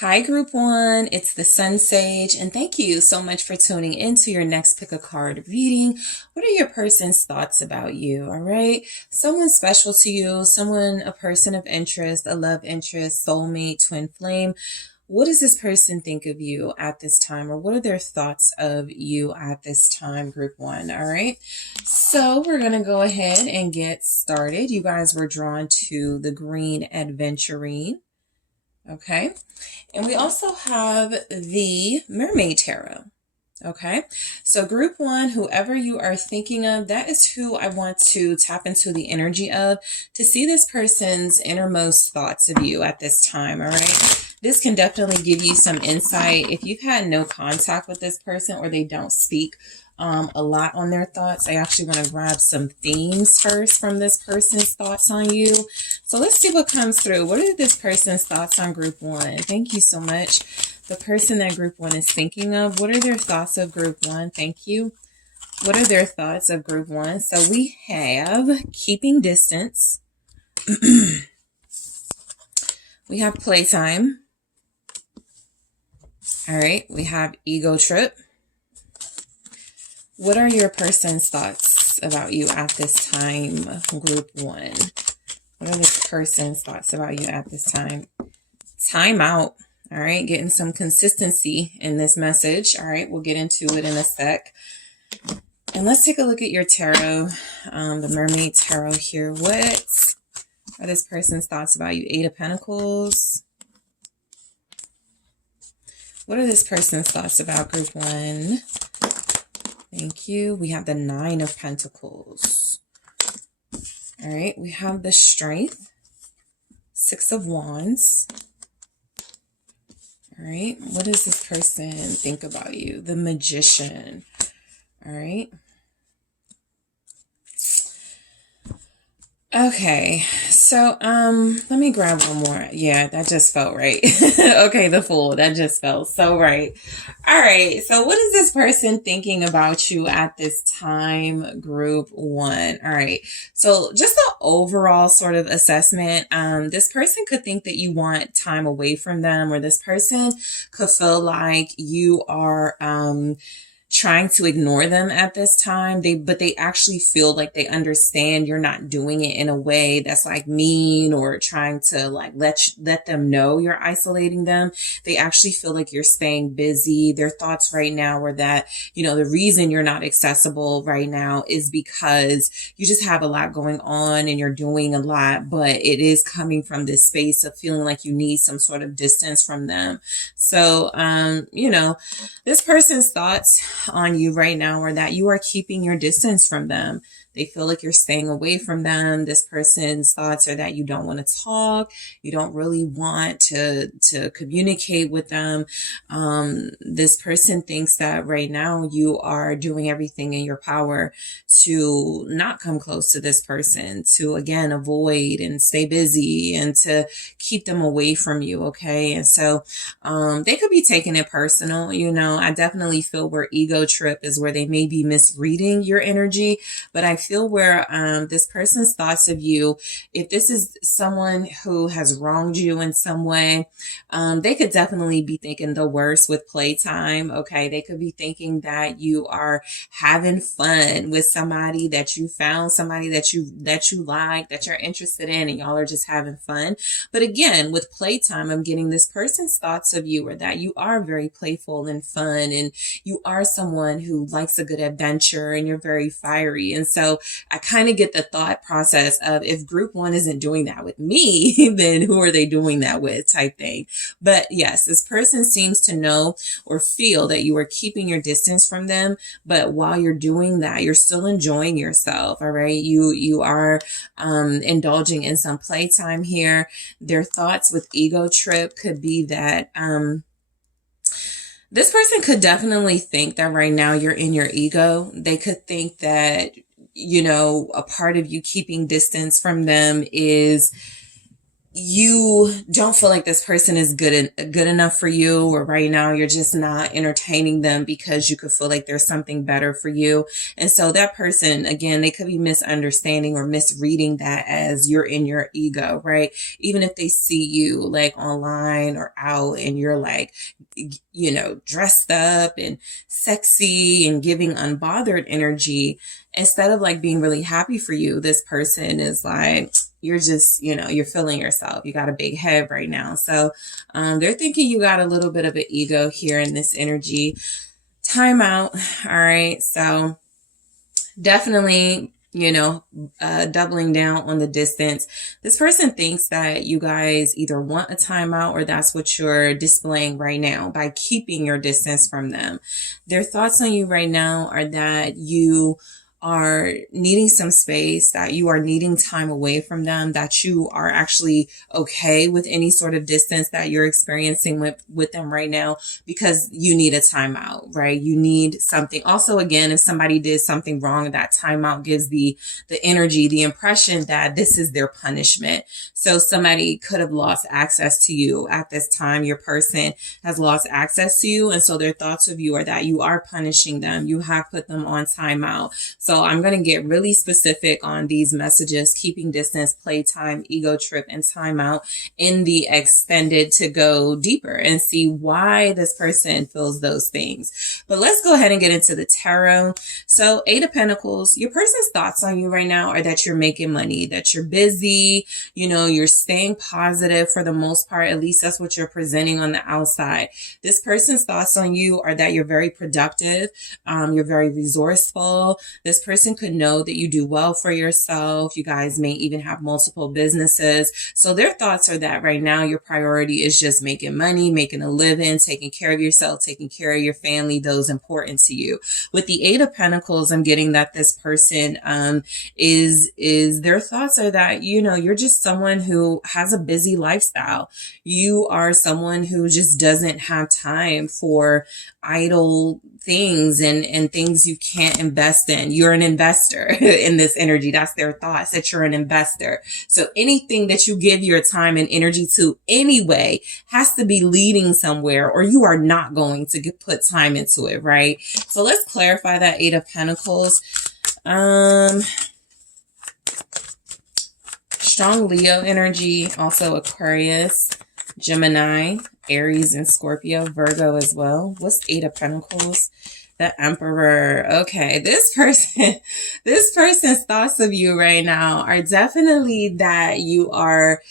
Hi, Group One. It's the SunSage, and thank you so much for tuning into your next pick a card reading. What are your person's thoughts about you? All right, someone special to you, someone, a person of interest, a love interest, soulmate, twin flame. What does this person think of you at this time, or what are their thoughts of you at this time, Group One? All right, so we're gonna go ahead and get started. You guys were drawn to the green adventurine. Okay. And we also have the Mermaid Tarot. Okay. So group one, whoever you are thinking of, that is who I want to tap into the energy of to see this person's innermost thoughts of you at this time. All right. This can definitely give you some insight. If you've had no contact with this person or they don't speak a lot on their thoughts, I actually want to grab some themes first from this person's thoughts on you. So let's see what comes through. What are this person's thoughts on group one? Thank you so much. The person that group one is thinking of, what are their thoughts of group one? Thank you. What are their thoughts of group one? So we have keeping distance. We have playtime. All right. We have ego trip. What are your person's thoughts about you at this time, group one? What are this person's thoughts about you at this time? Time out. All right. Getting some consistency in this message. All right. We'll get into it in a sec. And let's take a look at your tarot, the Mermaid Tarot here. What are this person's thoughts about you? Eight of Pentacles. What are this person's thoughts about group one? Thank you. We have the Nine of Pentacles. All right. We have the Strength. Six of Wands. All right. What does this person think about you? The Magician. All right. Okay, so let me grab one more. Yeah, that just felt right. Okay, the Fool, that just felt so right. All right, so what is this person thinking about you at this time, group one? All right, so just the overall sort of assessment. This person could think that you want time away from them, or this person could feel like you are trying to ignore them at this time. But they actually feel like they understand you're not doing it in a way that's like mean or trying to like let them know you're isolating them. They actually feel like you're staying busy. Their thoughts right now are that, the reason you're not accessible right now is because you just have a lot going on and you're doing a lot, but it is coming from this space of feeling like you need some sort of distance from them. So, this person's thoughts on you right now are that you are keeping your distance from them. They feel like you're staying away from them. This person's thoughts are that you don't want to talk. You don't really want to communicate with them. This person thinks that right now you are doing everything in your power to not come close to this person, to again avoid and stay busy and to keep them away from you. Okay. And so they could be taking it personal. I definitely feel where ego trip is where they may be misreading your energy, but I feel where this person's thoughts of you, if this is someone who has wronged you in some way, they could definitely be thinking the worst with playtime. Okay. They could be thinking that you are having fun with somebody that you found, somebody that you like, that you're interested in, and y'all are just having fun. But again, with playtime, I'm getting this person's thoughts of you are that you are very playful and fun, and you are someone who likes a good adventure, and you're very fiery. And so I kind of get the thought process of, if group one isn't doing that with me, then who are they doing that with, type thing. But yes, this person seems to know or feel that you are keeping your distance from them. But while you're doing that, you're still enjoying yourself. All right. You are indulging in some playtime here. Their thoughts with ego trip could be that this person could definitely think that right now you're in your ego. They could think that, a part of you keeping distance from them is you don't feel like this person is good enough for you, or right now you're just not entertaining them because you could feel like there's something better for you. And so that person, again, they could be misunderstanding or misreading that as you're in your ego, right? Even if they see you like online or out and you're like, you know, dressed up and sexy and giving unbothered energy, instead of like being really happy for you, this person is like, you're just, you know, you're feeling yourself. You got a big head right now. So they're thinking you got a little bit of an ego here in this energy. Time out. All right. So definitely, you know, doubling down on the distance. This person thinks that you guys either want a timeout or that's what you're displaying right now by keeping your distance from them. Their thoughts on you right now are that you are needing some space, that you are needing time away from them, that you are actually okay with any sort of distance that you're experiencing with them right now, because you need a timeout, right? You need something. Also, again, if somebody did something wrong, that timeout gives the energy, the impression that this is their punishment. So somebody could have lost access to you at this time. Your person has lost access to you. And so their thoughts of you are that you are punishing them. You have put them on timeout. So I'm going to get really specific on these messages: keeping distance, playtime, ego trip, and timeout in the extended, to go deeper and see why this person feels those things. But let's go ahead and get into the tarot. So 8 of Pentacles, your person's thoughts on you right now are that you're making money, that you're busy, you know, you're staying positive for the most part. At least that's what you're presenting on the outside. This person's thoughts on you are that you're very productive. You're very resourceful. This person could know that you do well for yourself. You guys may even have multiple businesses. So their thoughts are that right now your priority is just making money, making a living, taking care of yourself, taking care of your family, those important to you. With the 8 of Pentacles, I'm getting that this person is their thoughts are that, you know, you're just someone who has a busy lifestyle. You are someone who just doesn't have time for idle things and things you can't invest in. You're an investor in this energy. That's their thoughts, that you're an investor. So anything that you give your time and energy to anyway has to be leading somewhere, or you are not going to put time into it, right? So let's clarify that 8 of Pentacles. Strong Leo energy, also Aquarius, Gemini, Aries, and Scorpio, Virgo as well. What's 8 of Pentacles? The Emperor. Okay, this person's thoughts of you right now are definitely that you are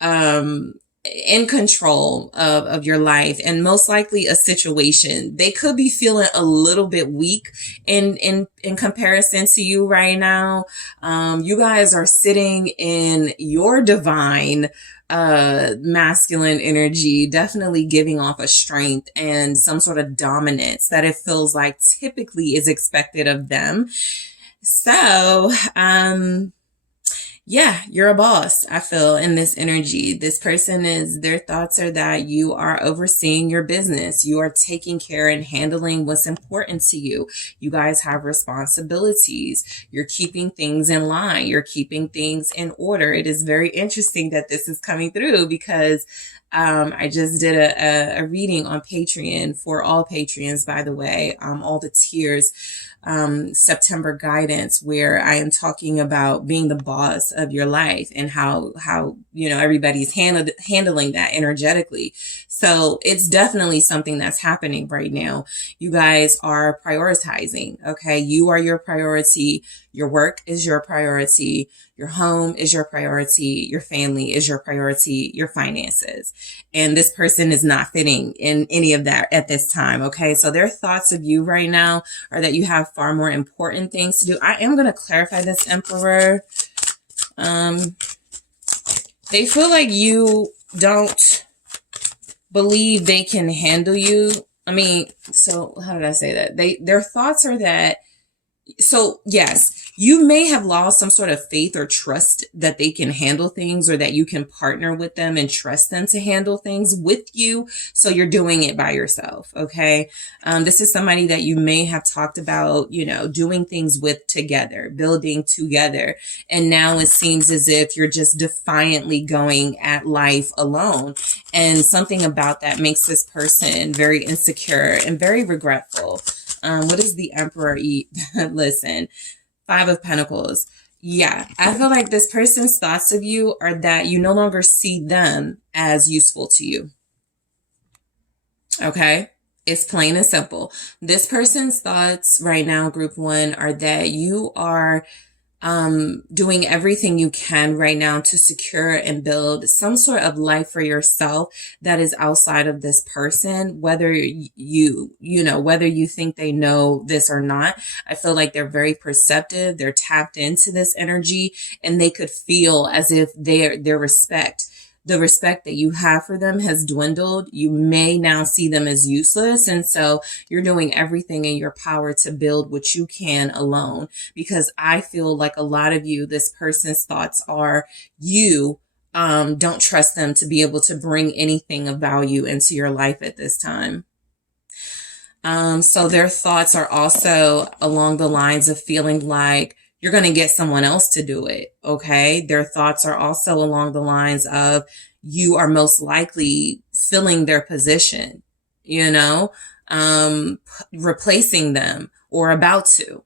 in control of your life, and most likely a situation. They could be feeling a little bit weak in comparison to you right now. You guys are sitting in your divine masculine energy, definitely giving off a strength and some sort of dominance that it feels like typically is expected of them. So, yeah, you're a boss, I feel, in this energy. This person their thoughts are that you are overseeing your business. You are taking care and handling what's important to you. You guys have responsibilities. You're keeping things in line. You're keeping things in order. It is very interesting that this is coming through, because I just did a reading on Patreon for all Patreons, by the way, all the tiers, September guidance, where I am talking about being the boss of your life and how, you know, everybody's handling that energetically. So it's definitely something that's happening right now. You guys are prioritizing. Okay. You are your priority. Your work is your priority. Your home is your priority. Your family is your priority. Your finances. And this person is not fitting in any of that at this time. Okay. So their thoughts of you right now are that you have far more important things to do. I am going to clarify this, Emperor. They feel like you don't believe they can handle you. I mean, so how did I say that? Their thoughts are that So yes, you may have lost some sort of faith or trust that they can handle things, or that you can partner with them and trust them to handle things with you. So you're doing it by yourself. Okay. This is somebody that you may have talked about, doing things with together, building together. And now it seems as if you're just defiantly going at life alone. And something about that makes this person very insecure and very regretful. What does the Emperor eat? Listen, Five of Pentacles. Yeah, I feel like this person's thoughts of you are that you no longer see them as useful to you. Okay? It's plain and simple. This person's thoughts right now, group one, are that you are doing everything you can right now to secure and build some sort of life for yourself that is outside of this person, whether whether you think they know this or not. I feel like they're very perceptive. They're tapped into this energy, and they could feel as if the respect that you have for them has dwindled. You may now see them as useless. And so you're doing everything in your power to build what you can alone. Because I feel like a lot of you, this person's thoughts are you don't trust them to be able to bring anything of value into your life at this time. So their thoughts are also along the lines of feeling like you're going to get someone else to do it. Okay. Their thoughts are also along the lines of you are most likely filling their position, replacing them or about to.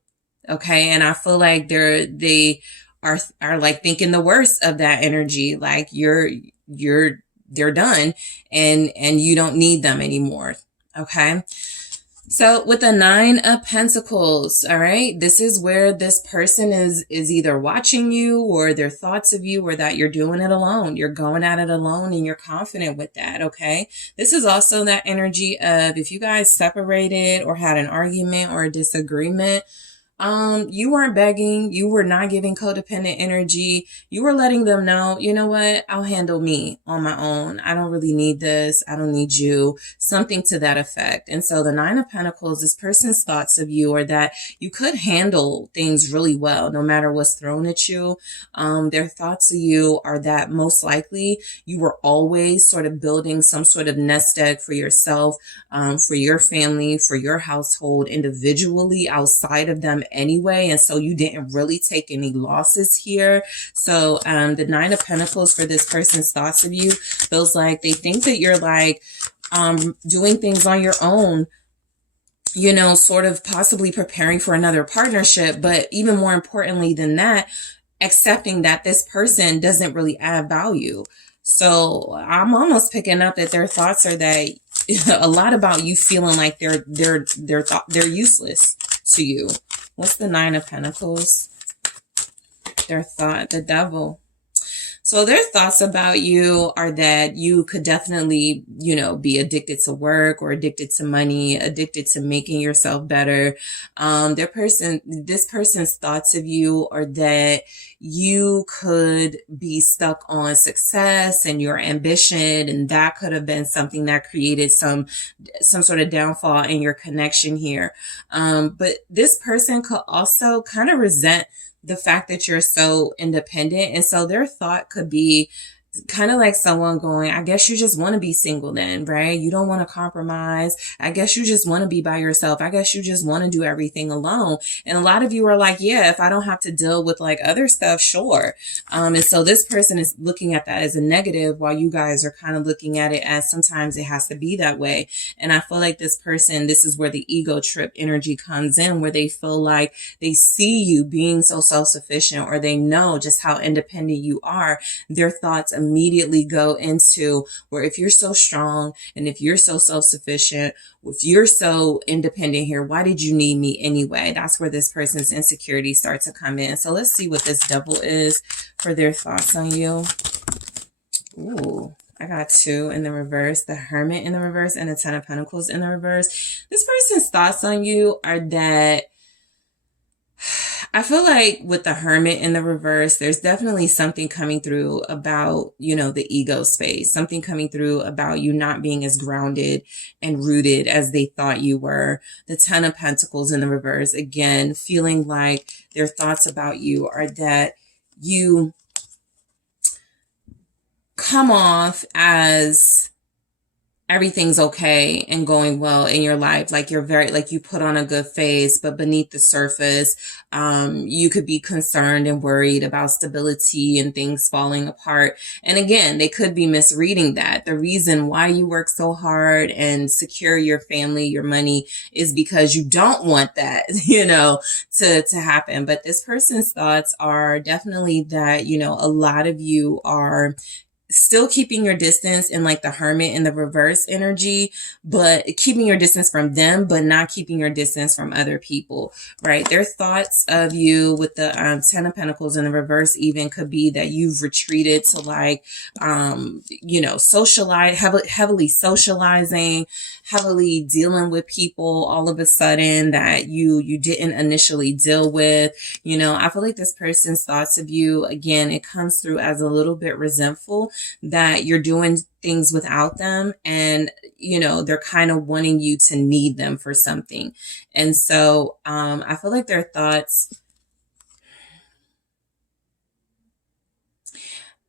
Okay. And I feel like they are like thinking the worst of that energy. Like they're done and you don't need them anymore. Okay. So with the Nine of Pentacles, all right, this is where this person is either watching you or their thoughts of you, or that you're doing it alone. You're going at it alone and you're confident with that, okay? This is also that energy of if you guys separated or had an argument or a disagreement, you weren't begging, you were not giving codependent energy. You were letting them know, you know what, I'll handle me on my own. I don't really need this. I don't need you. Something to that effect. And so the Nine of Pentacles, this person's thoughts of you are that you could handle things really well, no matter what's thrown at you. Their thoughts of you are that most likely you were always sort of building some sort of nest egg for yourself, for your family, for your household individually outside of them anyway. And so you didn't really take any losses here. So the Nine of Pentacles for this person's thoughts of you feels like they think that you're like doing things on your own, sort of possibly preparing for another partnership. But even more importantly than that, accepting that this person doesn't really add value. So I'm almost picking up that their thoughts are that a lot about you feeling like they're useless to you. What's the Nine of Pentacles? Their thought, the Devil. So their thoughts about you are that you could definitely, be addicted to work or addicted to money, addicted to making yourself better. This person's thoughts of you are that you could be stuck on success and your ambition, and that could have been something that created some sort of downfall in your connection here. But this person could also kind of resent the fact that you're so independent. And so their thought could be kind of like someone going, I guess you just want to be single then, right? You don't want to compromise. I guess you just want to be by yourself. I guess you just want to do everything alone. And a lot of you are like, yeah, if I don't have to deal with like other stuff, sure. And so this person is looking at that as a negative, while you guys are kind of looking at it as sometimes it has to be that way. And I feel like this person, this is where the ego trip energy comes in, where they feel like they see you being so self-sufficient, or they know just how independent you are. Their thoughts immediately go into where if you're so strong and if you're so self-sufficient, if you're so independent here, why did you need me anyway? That's where this person's insecurities start to come in. So let's see what this Devil is for their thoughts on you. Ooh, I got two in the reverse, the Hermit in the reverse, and the Ten of Pentacles in the reverse. This person's thoughts on you are that I feel like with the Hermit in the reverse, there's definitely something coming through about, you know, the ego space, something coming through about you not being as grounded and rooted as they thought you were. The Ten of Pentacles in the reverse, again, feeling like their thoughts about you are that you come off as everything's okay and going well in your life. Like you're very, like you put on a good face, but beneath the surface, you could be concerned and worried about stability and things falling apart. And again, they could be misreading that. The reason why you work so hard and secure your family, your money, is because you don't want that, you know, to happen. But this person's thoughts are definitely that, you know, a lot of you are still keeping your distance in like the Hermit in the reverse energy, but keeping your distance from them, but not keeping your distance from other people, right? Their thoughts of you with the Ten of Pentacles in the reverse even could be that you've retreated to like, you know, socialize, heavily socializing, heavily dealing with people all of a sudden that you didn't initially deal with. You know, I feel like this person's thoughts of you, again, it comes through as a little bit resentful that you're doing things without them, and you know they're kind of wanting you to need them for something. And so I feel like their thoughts,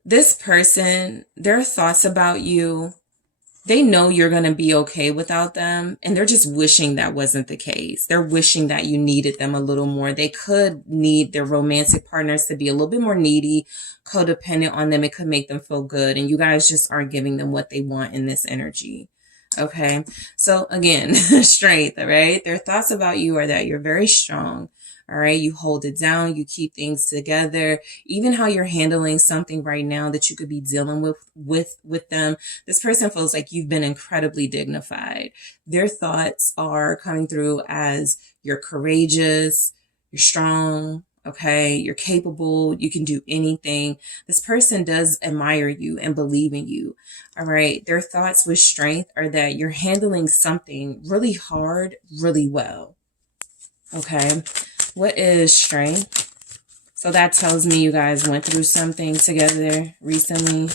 this person, their thoughts about you, they know you're going to be okay without them, and they're just wishing that wasn't the case. They're wishing that you needed them a little more. They could need their romantic partners to be a little bit more needy, codependent on them. It could make them feel good, and you guys just aren't giving them what they want in this energy. Okay, so again, strength, right? Their thoughts about you are that you're very strong. All right, you hold it down, you keep things together. Even how you're handling something right now that you could be dealing with them, this person feels like you've been incredibly dignified. Their thoughts are coming through as you're courageous, you're strong, okay, you're capable, you can do anything. This person does admire you and believe in you. All right, their thoughts with strength are that you're handling something really hard, really well. Okay. What is strength? So that tells me you guys went through something together recently.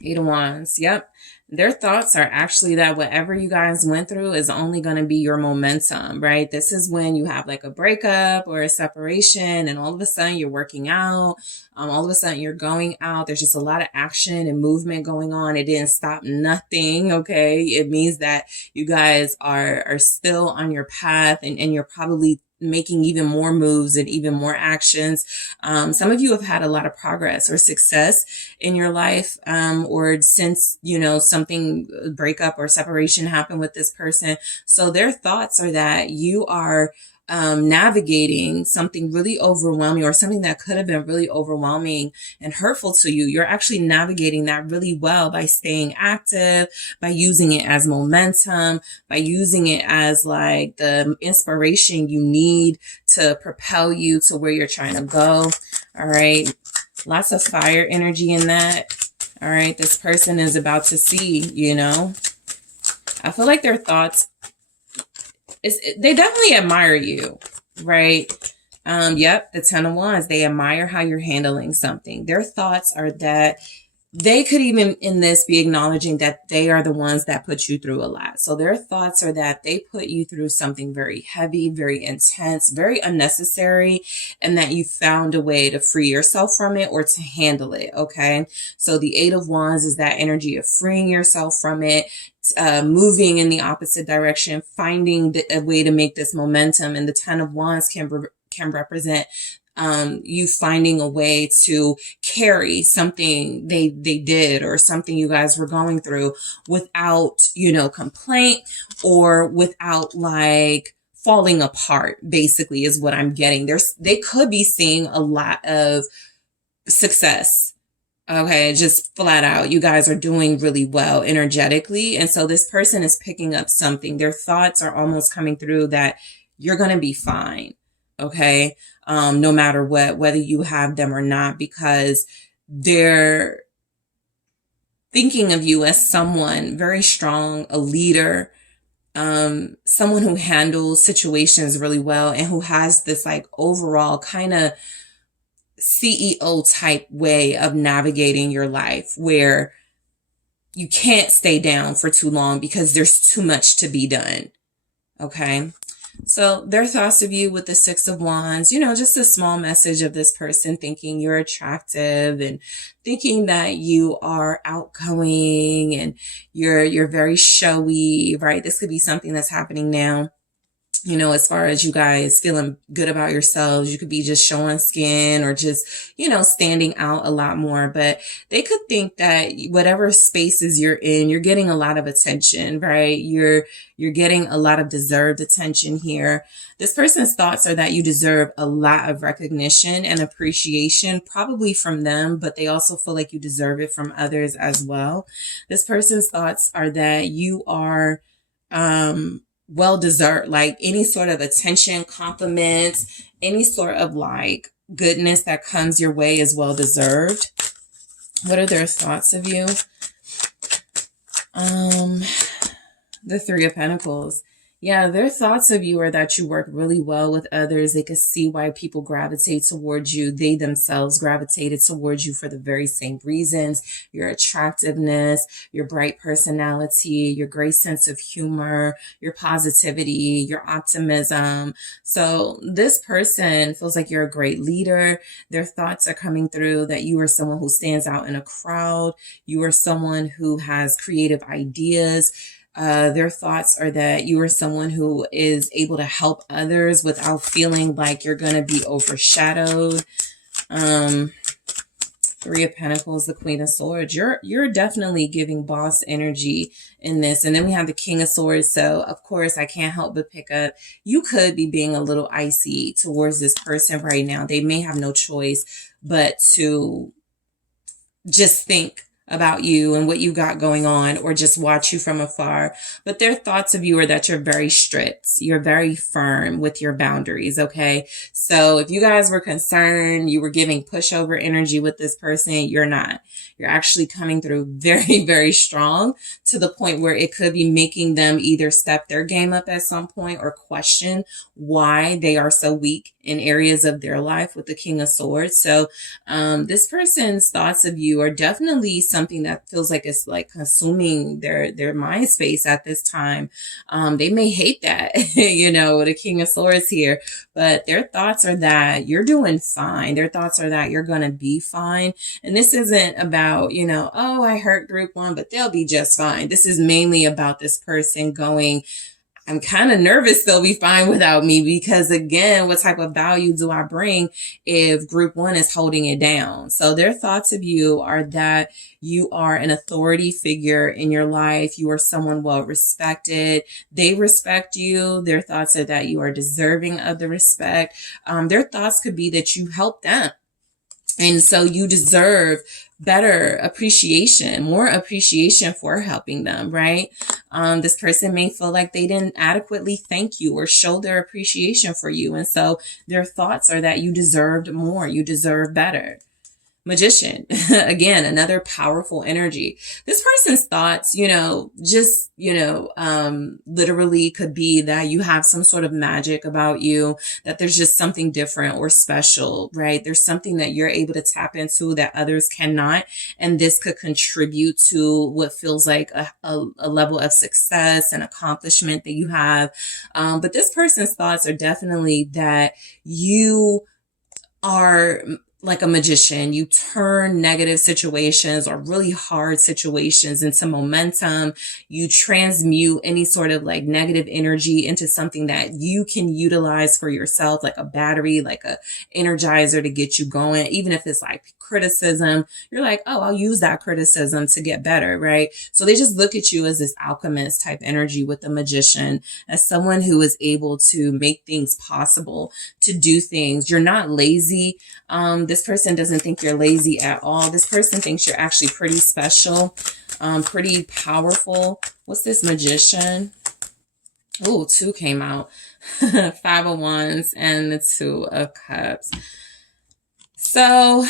Eight of Wands. Yep. Their thoughts are actually that whatever you guys went through is only going to be your momentum, right? This is when you have like a breakup or a separation and all of a sudden you're working out. All of a sudden you're going out. There's just a lot of action and movement going on. It didn't stop nothing. Okay. It means that you guys are still on your path, and you're probably making even more moves and even more actions. Some of you have had a lot of progress or success in your life, or since, you know, something breakup or separation happened with this person. So their thoughts are that you are navigating something really overwhelming, or something that could have been really overwhelming and hurtful to you. You're actually navigating that really well by staying active, by using it as momentum, by using it as like the inspiration you need to propel you to where you're trying to go. All right. Lots of fire energy in that. All right. This person is about to see, you know, I feel like their thoughts, they definitely admire you, right? Yep, the Ten of Wands. They admire how you're handling something. Their thoughts are that they could even in this be acknowledging that they are the ones that put you through a lot. So their thoughts are that they put you through something very heavy, very intense, very unnecessary, and that you found a way to free yourself from it or to handle it. Okay. So the Eight of Wands is that energy of freeing yourself from it, moving in the opposite direction, finding a way to make this momentum. And the Ten of Wands can represent you finding a way to carry something they did or something you guys were going through without, you know, complaint or without like falling apart, basically is what I'm getting. They could be seeing a lot of success. Okay, just flat out, you guys are doing really well energetically. And so this person is picking up something. Their thoughts are almost coming through that you're going to be fine. Okay. No matter what, whether you have them or not, because they're thinking of you as someone very strong, a leader, someone who handles situations really well and who has this like overall kind of CEO type way of navigating your life where you can't stay down for too long because there's too much to be done. Okay. So their thoughts of you with the Six of Wands, you know, just a small message of this person thinking you're attractive and thinking that you are outgoing and you're very showy, right? This could be something that's happening now. You know, as far as you guys feeling good about yourselves, you could be just showing skin or just, you know, standing out a lot more. But they could think that whatever spaces you're in, you're getting a lot of attention, right? You're getting a lot of deserved attention here. This person's thoughts are that you deserve a lot of recognition and appreciation, probably from them, but they also feel like you deserve it from others as well. This person's thoughts are that you are, well deserved, like any sort of attention, compliments, any sort of like goodness that comes your way is well deserved. What are their thoughts of you? The Three of Pentacles. Yeah, their thoughts of you are that you work really well with others. They can see why people gravitate towards you. They themselves gravitated towards you for the very same reasons. Your attractiveness, your bright personality, your great sense of humor, your positivity, your optimism. So this person feels like you're a great leader. Their thoughts are coming through that you are someone who stands out in a crowd. You are someone who has creative ideas. Their thoughts are that you are someone who is able to help others without feeling like you're going to be overshadowed. Three of Pentacles, the Queen of Swords. You're definitely giving boss energy in this. And then we have the King of Swords. So of course I can't help but pick up, you could be being a little icy towards this person right now. They may have no choice but to just think about you and what you got going on or just watch you from afar. But their thoughts of you are that you're very strict. You're very firm with your boundaries. Okay. So if you guys were concerned, you were giving pushover energy with this person, you're not. You're actually coming through very, very strong to the point where it could be making them either step their game up at some point or question why they are so weak in areas of their life with the King of Swords. So this person's thoughts of you are definitely something that feels like it's like consuming their mind space at this time. They may hate that, you know, with the King of Swords here, but their thoughts are that you're doing fine. Their thoughts are that you're going to be fine. And this isn't about, you know, oh, I hurt group one, but they'll be just fine. This is mainly about this person going, I'm kind of nervous they'll be fine without me because, again, what type of value do I bring if group one is holding it down? So their thoughts of you are that you are an authority figure in your life. You are someone well respected. They respect you. Their thoughts are that you are deserving of the respect. Their thoughts could be that you help them. And so you deserve better appreciation, more appreciation for helping them, right? This person may feel like they didn't adequately thank you or show their appreciation for you. And so their thoughts are that you deserved more, you deserve better. Magician, again, another powerful energy. This person's thoughts, you know, just, you know, literally could be that you have some sort of magic about you, that there's just something different or special, right? There's something that you're able to tap into that others cannot. And this could contribute to what feels like a level of success and accomplishment that you have. But this person's thoughts are definitely that you are like a magician. You turn negative situations or really hard situations into momentum. You transmute any sort of like negative energy into something that you can utilize for yourself, like a battery, like a energizer to get you going. Even if it's like criticism, you're like, oh, I'll use that criticism to get better, right? So they just look at you as this alchemist type energy with the magician, as someone who is able to make things possible, to do things. You're not lazy. This person doesn't think you're lazy at all. This person thinks you're actually pretty special, pretty powerful. What's this magician? Oh, two came out. Five of Wands and the Two of Cups. So,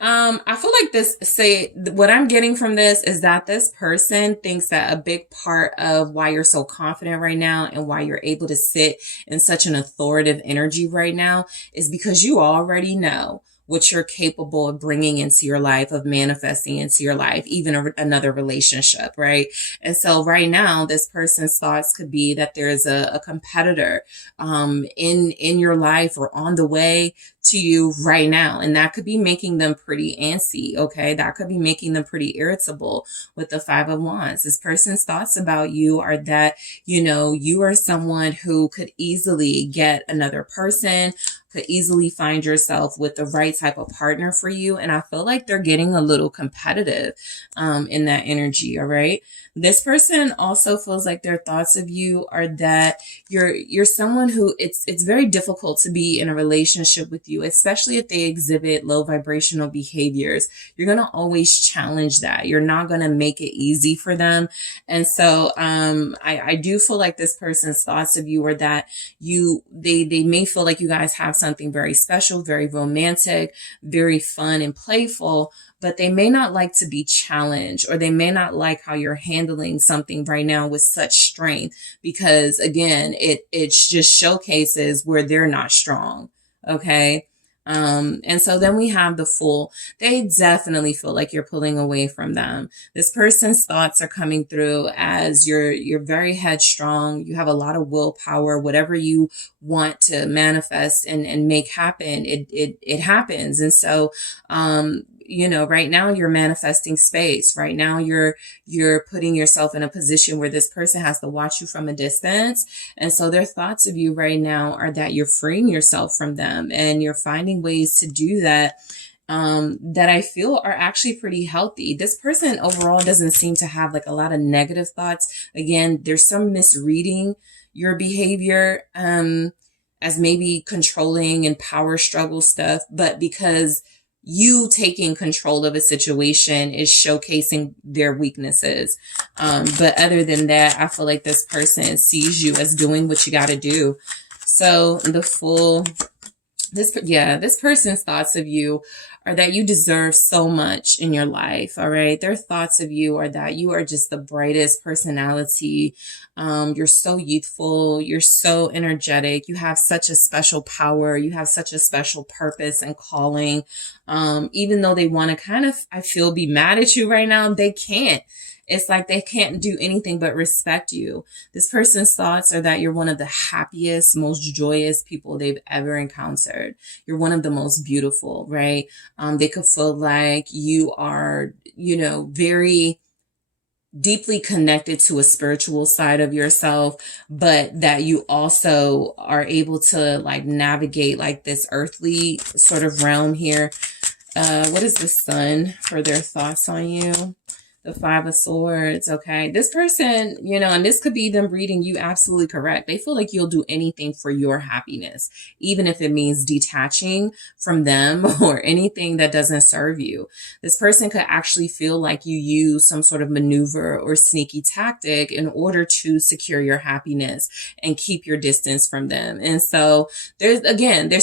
I feel like what I'm getting from this is that this person thinks that a big part of why you're so confident right now and why you're able to sit in such an authoritative energy right now is because you already know what you're capable of bringing into your life, of manifesting into your life, even another relationship, right? And so right now, this person's thoughts could be that there's a competitor in your life or on the way to you right now. And that could be making them pretty antsy. Okay. That could be making them pretty irritable with the Five of Wands. This person's thoughts about you are that, you are someone who could easily get another person, could easily find yourself with the right type of partner for you. And I feel like they're getting a little competitive in that energy. All right. This person also feels like their thoughts of you are that you're someone who it's very difficult to be in a relationship with you, especially if they exhibit low vibrational behaviors. You're going to always challenge that. You're not going to make it easy for them. And so I do feel like this person's thoughts of you are that they may feel like you guys have something very special, very romantic, very fun and playful, but they may not like to be challenged, or they may not like how you're handling something right now with such strength, because again, it just showcases where they're not strong. Okay. And so then we have the Fool. They definitely feel like you're pulling away from them. This person's thoughts are coming through as you're very headstrong. You have a lot of willpower. Whatever you want to manifest and make happen, it happens. And so, right now you're manifesting space. Right now you're putting yourself in a position where this person has to watch you from a distance. And so their thoughts of you right now are that you're freeing yourself from them, and you're finding ways to do that that I feel are actually pretty healthy. This person overall doesn't seem to have like a lot of negative thoughts. Again, there's some misreading your behavior as maybe controlling and power struggle stuff, but because you taking control of a situation is showcasing their weaknesses. But other than that, I feel like this person sees you as doing what you got to do. So the Fool, this person's thoughts of you are that you deserve so much in your life. All right. Their thoughts of you are that you are just the brightest personality. You're so youthful. You're so energetic. You have such a special power. You have such a special purpose and calling. Even though they want to kind of, I feel, be mad at you right now, they can't. It's like they can't do anything but respect you. This person's thoughts are that you're one of the happiest, most joyous people they've ever encountered. You're one of the most beautiful, right? They could feel like you are, very deeply connected to a spiritual side of yourself, but that you also are able to like navigate like this earthly sort of realm here. What is the Sun for their thoughts on you? The Five of Swords. Okay. This person, and this could be them reading you absolutely correct. They feel like you'll do anything for your happiness, even if it means detaching from them or anything that doesn't serve you. This person could actually feel like you use some sort of maneuver or sneaky tactic in order to secure your happiness and keep your distance from them. And so there's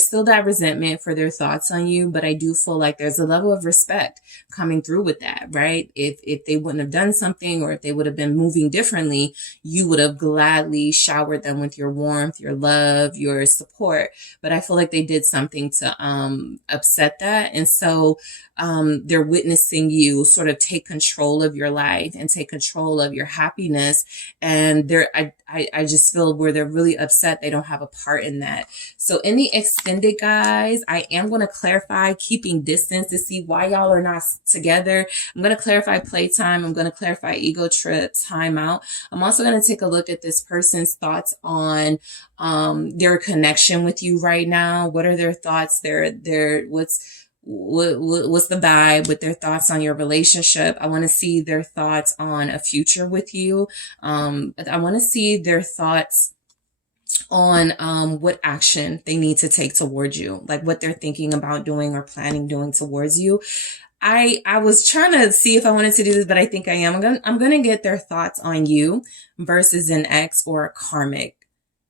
still that resentment for their thoughts on you, but I do feel like there's a level of respect coming through with that, right? If they wouldn't have done something, or if they would have been moving differently, you would have gladly showered them with your warmth, your love, your support. But I feel like they did something to upset that. And so they're witnessing you sort of take control of your life and take control of your happiness. And I just feel where they're really upset they don't have a part in that. So in the extended, guys, I am going to clarify keeping distance to see why y'all are not together. I'm going to clarify playtime. I'm going to clarify ego trip, timeout. I'm also going to take a look at this person's thoughts on their connection with you right now. What are their thoughts? What's the vibe with their thoughts on your relationship? I want to see their thoughts on a future with you. I want to see their thoughts on what action they need to take towards you, like what they're thinking about doing or planning doing towards you. I was trying to see if I wanted to do this, but I think I am. I'm gonna get their thoughts on you versus an ex or a karmic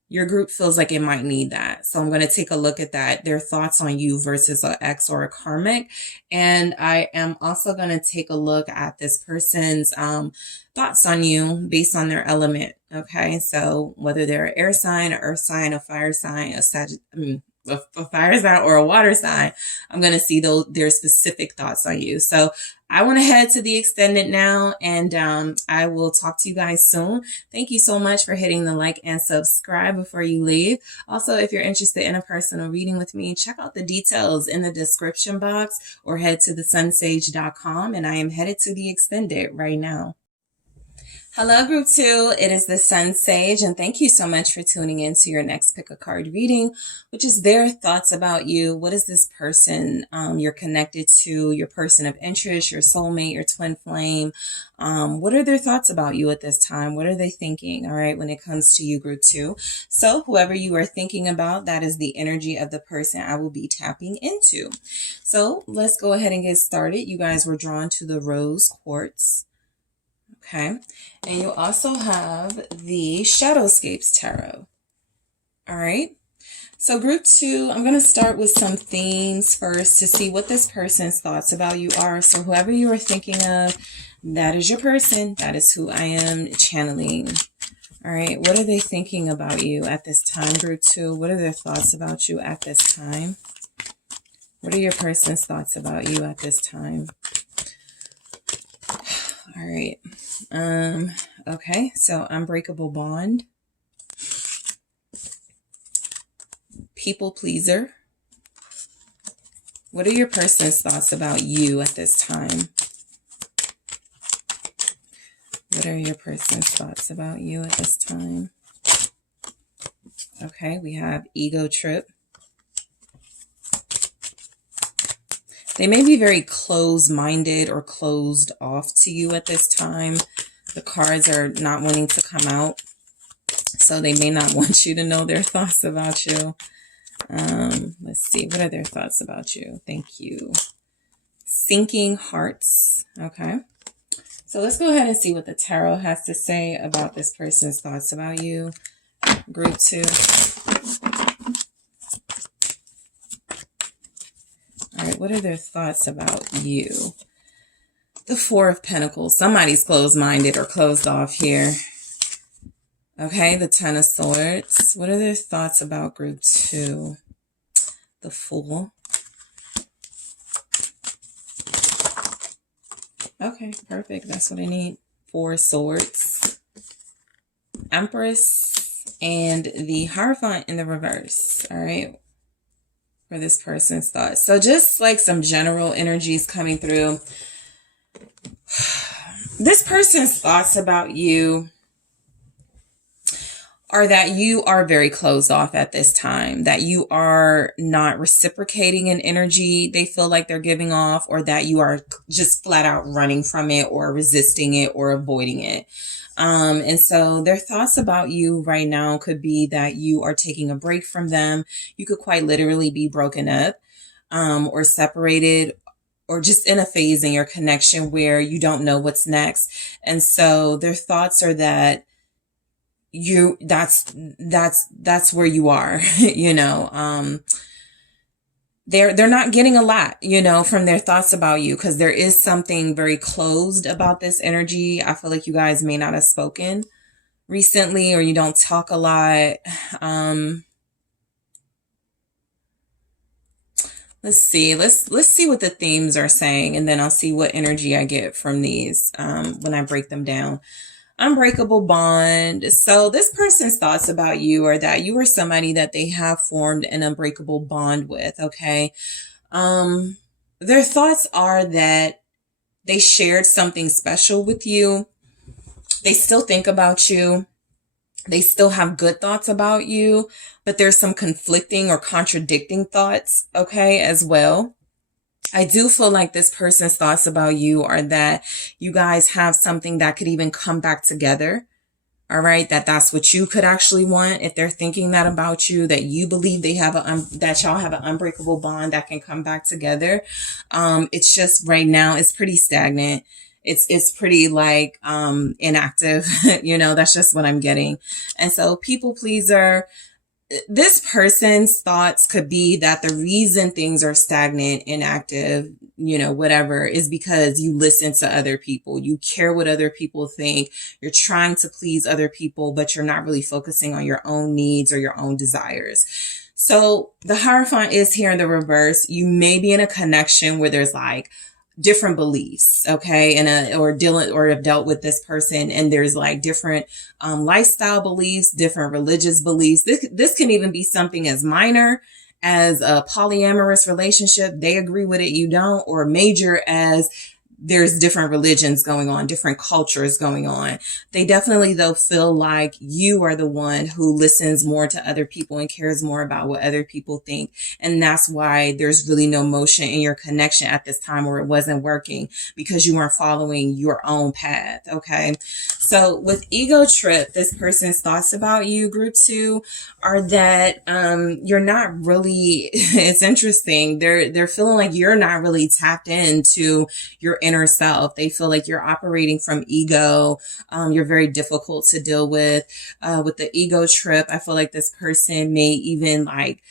Your group feels like it might need that. So I'm going to take a look at that, their thoughts on you versus an ex or a karmic. And I am also going to take a look at this person's thoughts on you based on their element. Okay, so whether they're an air sign, an earth sign, a fire sign, a fire sign, or a water sign, I'm going to see their specific thoughts on you. So I want to head to the extended now, and I will talk to you guys soon. Thank you so much for hitting the like and subscribe before you leave. Also, if you're interested in a personal reading with me, check out the details in the description box or head to TheSunSage.com, and I am headed to the extended right now. Hello, Group 2. It is the SunSage, and thank you so much for tuning in to your next pick a card reading, which is their thoughts about you. What is this person you're connected to, your person of interest, your soulmate, your twin flame? What are their thoughts about you at this time? What are they thinking, all right, when it comes to you, Group 2? So whoever you are thinking about, that is the energy of the person I will be tapping into. So let's go ahead and get started. You guys were drawn to the rose quartz. Okay, and you also have the Shadowscapes Tarot. All right, so Group 2, I'm going to start with some themes first to see what this person's thoughts about you are. So whoever you are thinking of, that is your person. That is who I am channeling. All right, what are they thinking about you at this time, Group 2? What are their thoughts about you at this time? What are your person's thoughts about you at this time? All right. Okay, so unbreakable bond, people pleaser. What are your person's thoughts about you at this time? What are your person's thoughts about you at this time? Okay, we have ego trip. They may be very closed-minded or closed off to you at this time. The cards are not wanting to come out, so they may not want you to know their thoughts about you. Let's see. What are their thoughts about you? Thank you. Sinking hearts. Okay. So let's go ahead and see what the tarot has to say about this person's thoughts about you. Group 2. All right, what are their thoughts about you? The Four of Pentacles. Somebody's closed-minded or closed off here. Okay, the Ten of Swords. What are their thoughts about Group 2? The Fool. Okay, perfect. That's what I need. Four Swords. Empress. And the Hierophant in the reverse. All right. For this person's thoughts. So just like some general energies coming through. This person's thoughts about you are that you are very closed off at this time, that you are not reciprocating in energy they feel like they're giving off, or that you are just flat out running from it or resisting it or avoiding it. And so their thoughts about you right now could be that you are taking a break from them. You could quite literally be broken up, or separated, or just in a phase in your connection where you don't know what's next. And so their thoughts are that that's where you are, you know. They're not getting a lot, you know, from their thoughts about you, because there is something very closed about this energy. I feel like you guys may not have spoken recently, or you don't talk a lot. Let's see. Let's see what the themes are saying, and then I'll see what energy I get from these when I break them down. Unbreakable bond. So this person's thoughts about you are that you are somebody that they have formed an unbreakable bond with, okay? Their thoughts are that they shared something special with you. They still think about you. They still have good thoughts about you, but there's some conflicting or contradicting thoughts, okay, as well. I do feel like this person's thoughts about you are that you guys have something that could even come back together. All right. That's what you could actually want. If they're thinking that about you, that you believe they have that y'all have an unbreakable bond that can come back together. It's just right now it's pretty stagnant. It's pretty like inactive. That's just what I'm getting. And so people pleaser, this person's thoughts could be that the reason things are stagnant, inactive, whatever, is because you listen to other people. You care what other people think. You're trying to please other people, but you're not really focusing on your own needs or your own desires. So the Hierophant is here in the reverse. You may be in a connection where there's like different beliefs, okay, or have dealt with this person, and there's like different lifestyle beliefs, different religious beliefs. This can even be something as minor as a polyamorous relationship. They agree with it, you don't, or major as there's different religions going on, different cultures going on. They definitely, though, feel like you are the one who listens more to other people and cares more about what other people think. And that's why there's really no motion in your connection at this time, or it wasn't working because you weren't following your own path. Okay. So with ego trip, this person's thoughts about you, group 2, are that you're not really, it's interesting. They're feeling like you're not really tapped into your inner self. They feel like you're operating from ego. You're very difficult to deal with the ego trip. I feel like this person may even like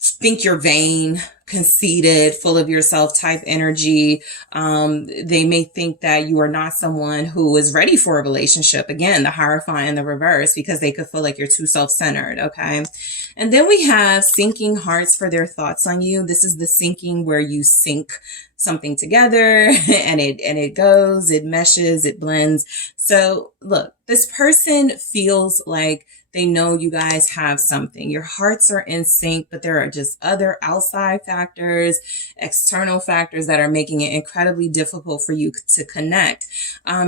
think you're vain, conceited, full of yourself type energy. They may think that you are not someone who is ready for a relationship. Again, the Hierophant in the reverse, because they could feel like you're too self-centered. Okay. And then we have sinking hearts for their thoughts on you. This is the sinking where you sink something together and it goes, it meshes, it blends. So look, this person feels like they know you guys have something. Your hearts are in sync, but there are just other outside factors, external factors that are making it incredibly difficult for you to connect.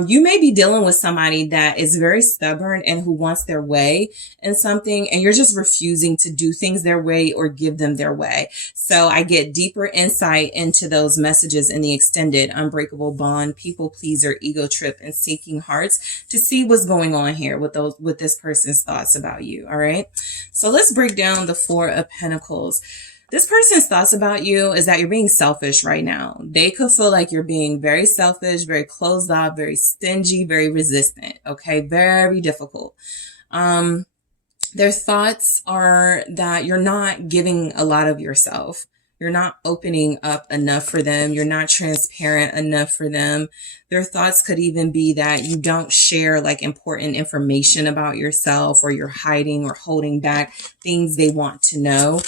You may be dealing with somebody that is very stubborn and who wants their way in something, and you're just refusing to do things their way or give them their way. So I get deeper insight into those messages in the extended unbreakable bond, people pleaser, ego trip, and seeking hearts to see what's going on here with this person's thoughts about you. All right. So let's break down the 4 of Pentacles. This person's thoughts about you is that you're being selfish right now. They could feel like you're being very selfish, very closed off, very stingy, very resistant. Okay. Very difficult. Their thoughts are that you're not giving a lot of yourself. You're not opening up enough for them. You're not transparent enough for them. Their thoughts could even be that you don't share like important information about yourself, or you're hiding or holding back things they want to know.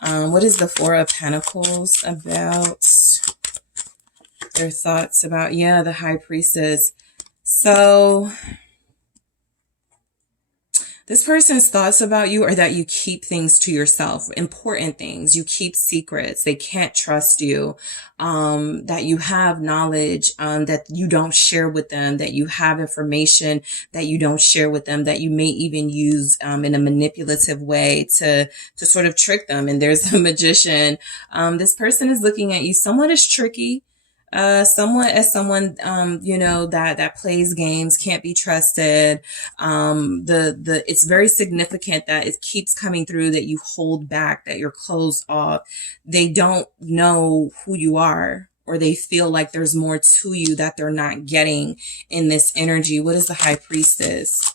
What is the 4 of Pentacles about? Their thoughts about, the High Priestess. So this person's thoughts about you are that you keep things to yourself, important things. You keep secrets. They can't trust you. That you have knowledge that you don't share with them, that you have information that you don't share with them, that you may even use in a manipulative way to sort of trick them. And there's a Magician. This person is looking at you somewhat as tricky. Somewhat as someone, that plays games, can't be trusted. It's very significant that it keeps coming through that you hold back, that you're closed off. They don't know who you are, or they feel like there's more to you that they're not getting in this energy. What is the High Priestess?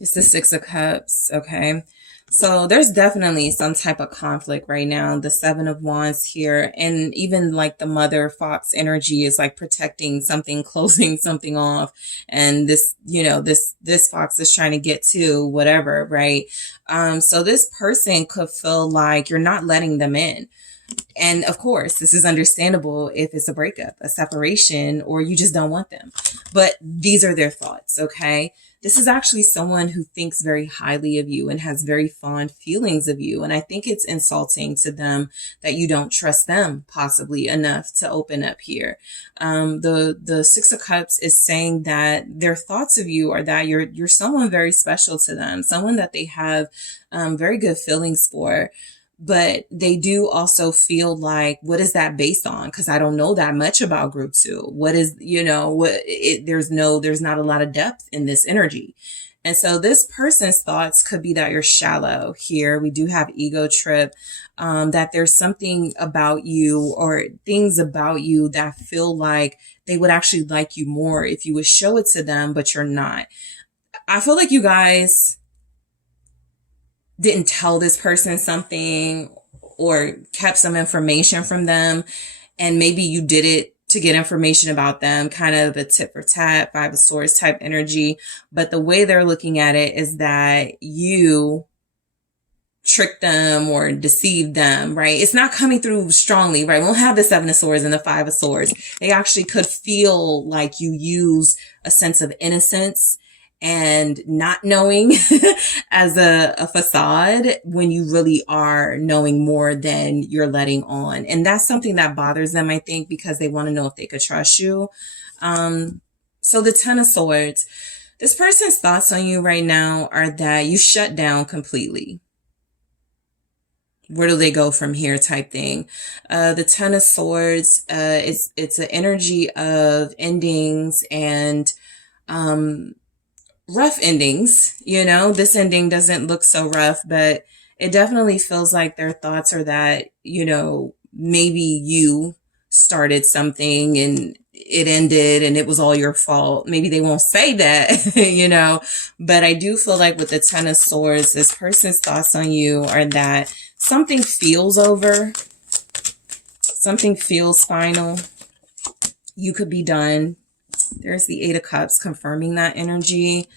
It's the 6 of Cups. Okay. So there's definitely some type of conflict right now. The 7 of Wands here, and even like the Mother Fox energy is like protecting something, closing something off. And this, this Fox is trying to get to whatever, right? So this person could feel like you're not letting them in. And of course, this is understandable if it's a breakup, a separation, or you just don't want them. But these are their thoughts, okay? This is actually someone who thinks very highly of you and has very fond feelings of you. And I think it's insulting to them that you don't trust them possibly enough to open up here. The 6 of Cups is saying that their thoughts of you are that you're someone very special to them, someone that they have very good feelings for. But they do also feel like, what is that based on? Because I don't know that much about group 2. What is, there's not a lot of depth in this energy. And so this person's thoughts could be that you're shallow here. We do have ego trip, that there's something about you or things about you that feel like they would actually like you more if you would show it to them, but you're not. I feel like you guys didn't tell this person something or kept some information from them, and maybe you did it to get information about them, kind of a tit for tat, Five of Swords type energy. But the way they're looking at it is that you tricked them or deceived them, right? It's not coming through strongly, right? We won't have the Seven of Swords and the Five of Swords. They actually could feel like you use a sense of innocence and not knowing as a facade when you really are knowing more than you're letting on. And that's something that bothers them, I think, because they want to know if they could trust you. So the Ten of Swords, this person's thoughts on you right now are that you shut down completely. Where do they go from here type thing? The Ten of Swords, it's an energy of endings and, rough endings. You know, this ending doesn't look so rough, but it definitely feels like their thoughts are that, you know, maybe you started something and it ended and it was all your fault. Maybe they won't say that, you know, but I do feel like with the Ten of Swords, this person's thoughts on you are that something feels over, something feels final. You could be done. There's the Eight of Cups confirming that energy.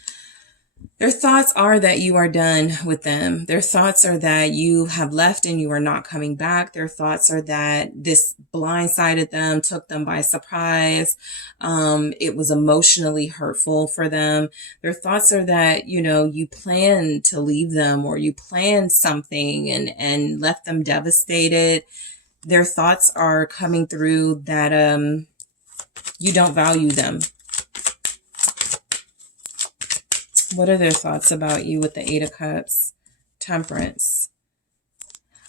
Their thoughts are that you are done with them. Their thoughts are that you have left and you are not coming back. Their thoughts are that this blindsided them, took them by surprise. It was emotionally hurtful for them. Their thoughts are that, you know, you planned to leave them or you planned something and left them devastated. Their thoughts are coming through that, you don't value them. What are their thoughts about you with the Eight of Cups? Temperance.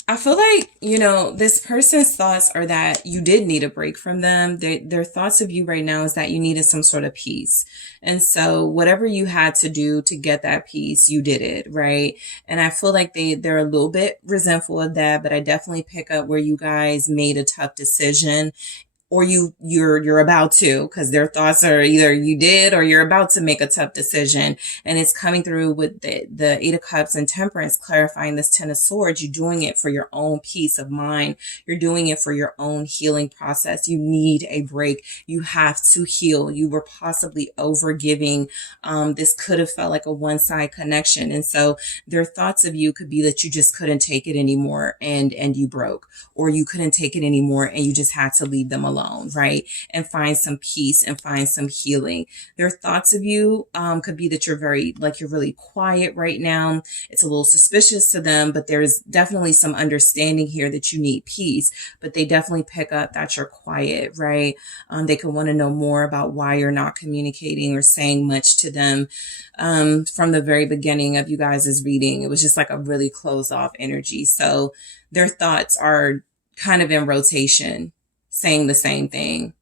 I feel like, you know, this person's thoughts are that you did need a break from them. Their thoughts of you right now is that you needed some sort of peace. And so whatever you had to do to get that peace, you did it, right? And I feel like they're a little bit resentful of that, but I definitely pick up where you guys made a tough decision. Or you're about to, because their thoughts are either you did or you're about to make a tough decision. And it's coming through with the Eight of Cups and Temperance, clarifying this Ten of Swords. You're doing it for your own peace of mind. You're doing it for your own healing process. You need a break. You have to heal. You were possibly over giving. This could have felt like a one-side connection. And so their thoughts of you could be that you just couldn't take it anymore and you broke, or you couldn't take it anymore and you just had to leave them alone. Right? And find some peace and find some healing. Their thoughts of you could be that you're really quiet right now. It's a little suspicious to them, but there's definitely some understanding here that you need peace, but they definitely pick up that you're quiet, right? They could want to know more about why you're not communicating or saying much to them. From the very beginning of you guys' reading, it was just like a really closed off energy. So their thoughts are kind of in rotation, saying the same thing.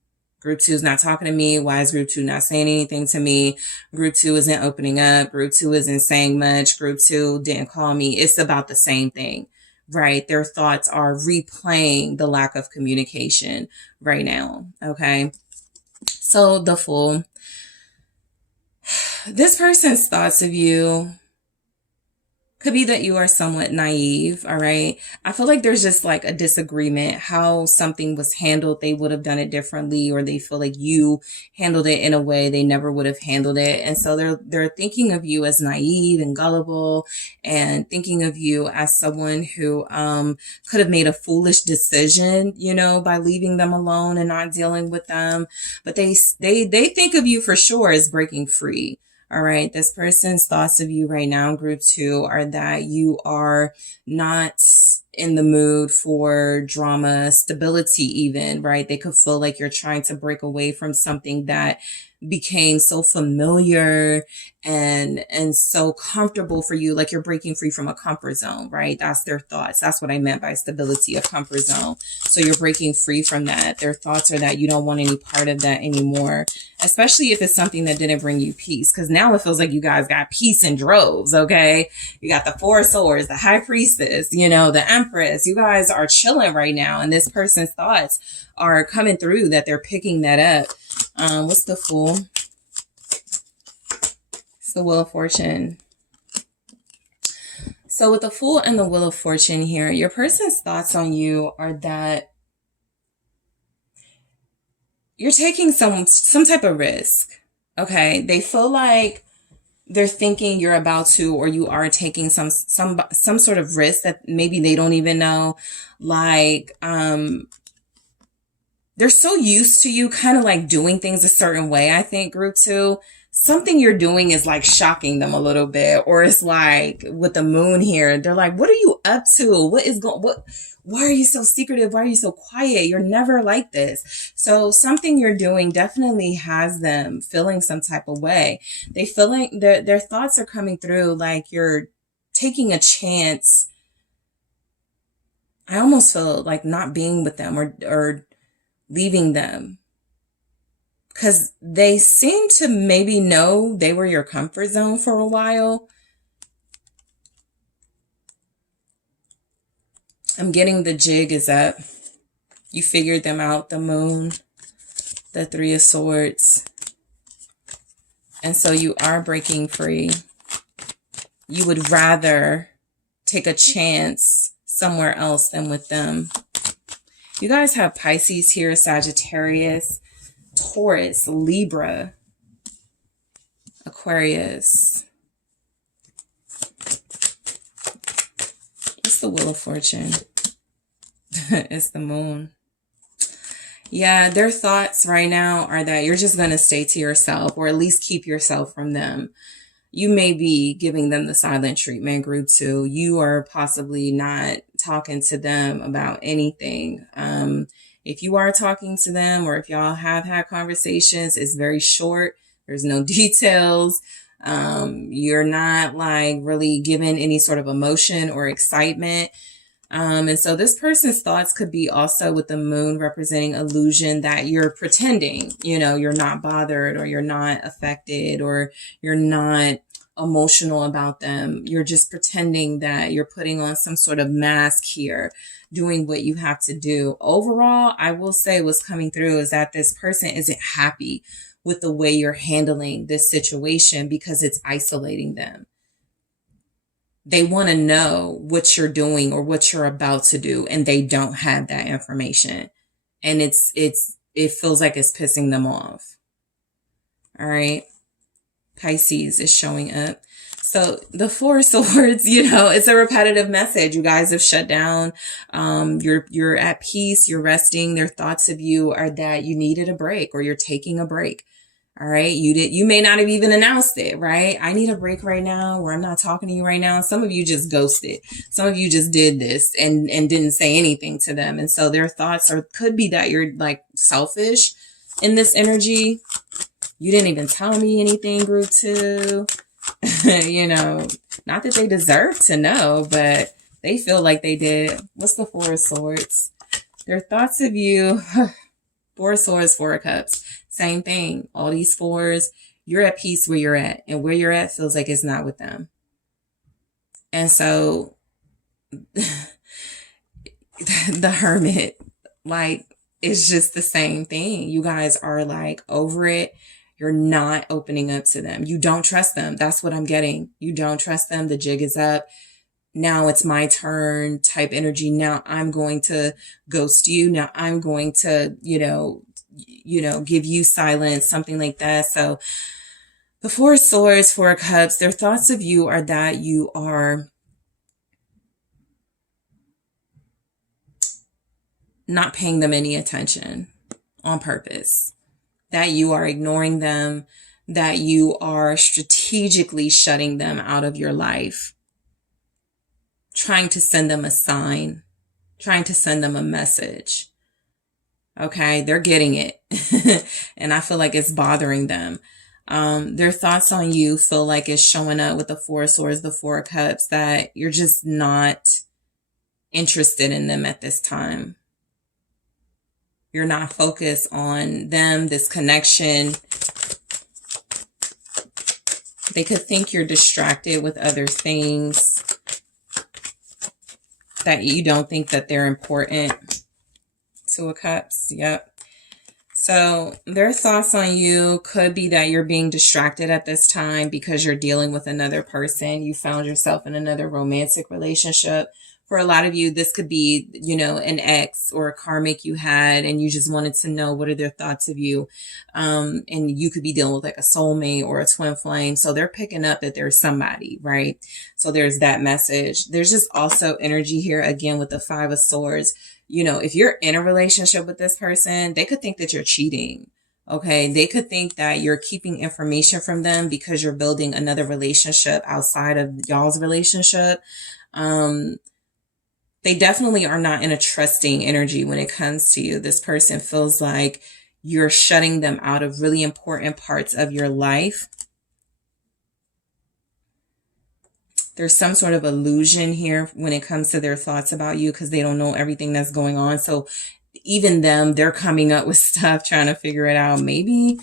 Group 2 is not talking to me. Why is Group 2 not saying anything to me? Group 2 isn't opening up. Group 2 isn't saying much. Group 2 didn't call me. It's about the same thing, right? Their thoughts are replaying the lack of communication right now, okay? So the Fool. This person's thoughts of you could be that you are somewhat naive, all right? I feel like there's just like a disagreement how something was handled. They would have done it differently, or they feel like you handled it in a way they never would have handled it. And so they're thinking of you as naive and gullible, and thinking of you as someone who could have made a foolish decision, you know, by leaving them alone and not dealing with them. But they think of you for sure as breaking free. All right. This person's thoughts of you right now, Group 2, are that you are not in the mood for drama, stability even, right? They could feel like you're trying to break away from something that became so familiar and so comfortable for you, like you're breaking free from a comfort zone, right? That's their thoughts. That's what I meant by stability, a comfort zone. So you're breaking free from that. Their thoughts are that you don't want any part of that anymore, especially if it's something that didn't bring you peace, because now it feels like you guys got peace in droves. Okay, you got the Four of Swords, the High Priestess, you know, the Empress. You guys are chilling right now, and this person's thoughts are coming through, that they're picking that up. What's the Fool? It's the Wheel of Fortune. So with the Fool and the Wheel of Fortune here, your person's thoughts on you are that you're taking some type of risk. Okay, they feel like they're thinking you're about to, or you are taking some sort of risk that maybe they don't even know. Like, they're so used to you kind of like doing things a certain way, I think, group 2. Something you're doing is like shocking them a little bit. Or it's like with the Moon here, they're like, what are you up to? Why are you so secretive? Why are you so quiet? You're never like this. So something you're doing definitely has them feeling some type of way. They feeling their thoughts are coming through like you're taking a chance. I almost feel like not being with them or leaving them, because they seem to maybe know they were your comfort zone for a while. I'm getting the jig is up. You figured them out, the Moon, the Three of Swords. And so you are breaking free. You would rather take a chance somewhere else than with them. You guys have Pisces here, Sagittarius, Taurus, Libra, Aquarius. It's the Wheel of Fortune. It's the Moon. Yeah, their thoughts right now are that you're just going to stay to yourself, or at least keep yourself from them. You may be giving them the silent treatment, group 2. You are possibly not talking to them about anything. If you are talking to them, or if y'all have had conversations, it's very short. There's no details. You're not like really given any sort of emotion or excitement. And so this person's thoughts could be also with the Moon representing illusion, that you're pretending, you know, you're not bothered, or you're not affected, or you're not emotional about them. You're just pretending that you're putting on some sort of mask here, doing what you have to do. Overall, I will say what's coming through is that this person isn't happy with the way you're handling this situation, because it's isolating them. They want to know what you're doing or what you're about to do, and they don't have that information. And it feels like it's pissing them off. All right. Pisces is showing up. So the Four of Swords, you know, it's a repetitive message. You guys have shut down. You're at peace. You're resting. Their thoughts of you are that you needed a break, or you're taking a break. All right. You may not have even announced it, right? I need a break right now, or I'm not talking to you right now. Some of you just ghosted. Some of you just did this and didn't say anything to them. And so their thoughts could be that you're like selfish in this energy. You didn't even tell me anything, group 2. You know, not that they deserve to know, but they feel like they did. What's the Four of Swords? Their thoughts of you. Four of Swords, Four of Cups. Same thing. All these fours, you're at peace where you're at. And where you're at feels like it's not with them. And so the Hermit, like, it's just the same thing. You guys are like over it. You're not opening up to them. You don't trust them. That's what I'm getting. You don't trust them. The jig is up. Now it's my turn type energy. Now I'm going to ghost you. Now I'm going to, you know, give you silence, something like that. So the Four of Swords, Four of Cups, their thoughts of you are that you are not paying them any attention on purpose, that you are ignoring them, that you are strategically shutting them out of your life, trying to send them a sign, trying to send them a message. Okay, they're getting it. And I feel like it's bothering them. Their thoughts on you feel like it's showing up with the Four of Swords, the Four of Cups, that you're just not interested in them at this time. You're not focused on them, this connection. They could think you're distracted with other things, that you don't think that they're important. Two of Cups, yep. So their thoughts on you could be that you're being distracted at this time because you're dealing with another person. You found yourself in another romantic relationship. For a lot of you, this could be, you know, an ex or a karmic you had, and you just wanted to know what are their thoughts of you. And you could be dealing with like a soulmate or a twin flame. So they're picking up that there's somebody, right? So there's that message. There's just also energy here again with the Five of Swords. You know, if you're in a relationship with this person, they could think that you're cheating. Okay. They could think that you're keeping information from them because you're building another relationship outside of y'all's relationship. They definitely are not in a trusting energy when it comes to you. This person feels like you're shutting them out of really important parts of your life. There's some sort of illusion here when it comes to their thoughts about you because they don't know everything that's going on. So even them, they're coming up with stuff, trying to figure it out. Maybe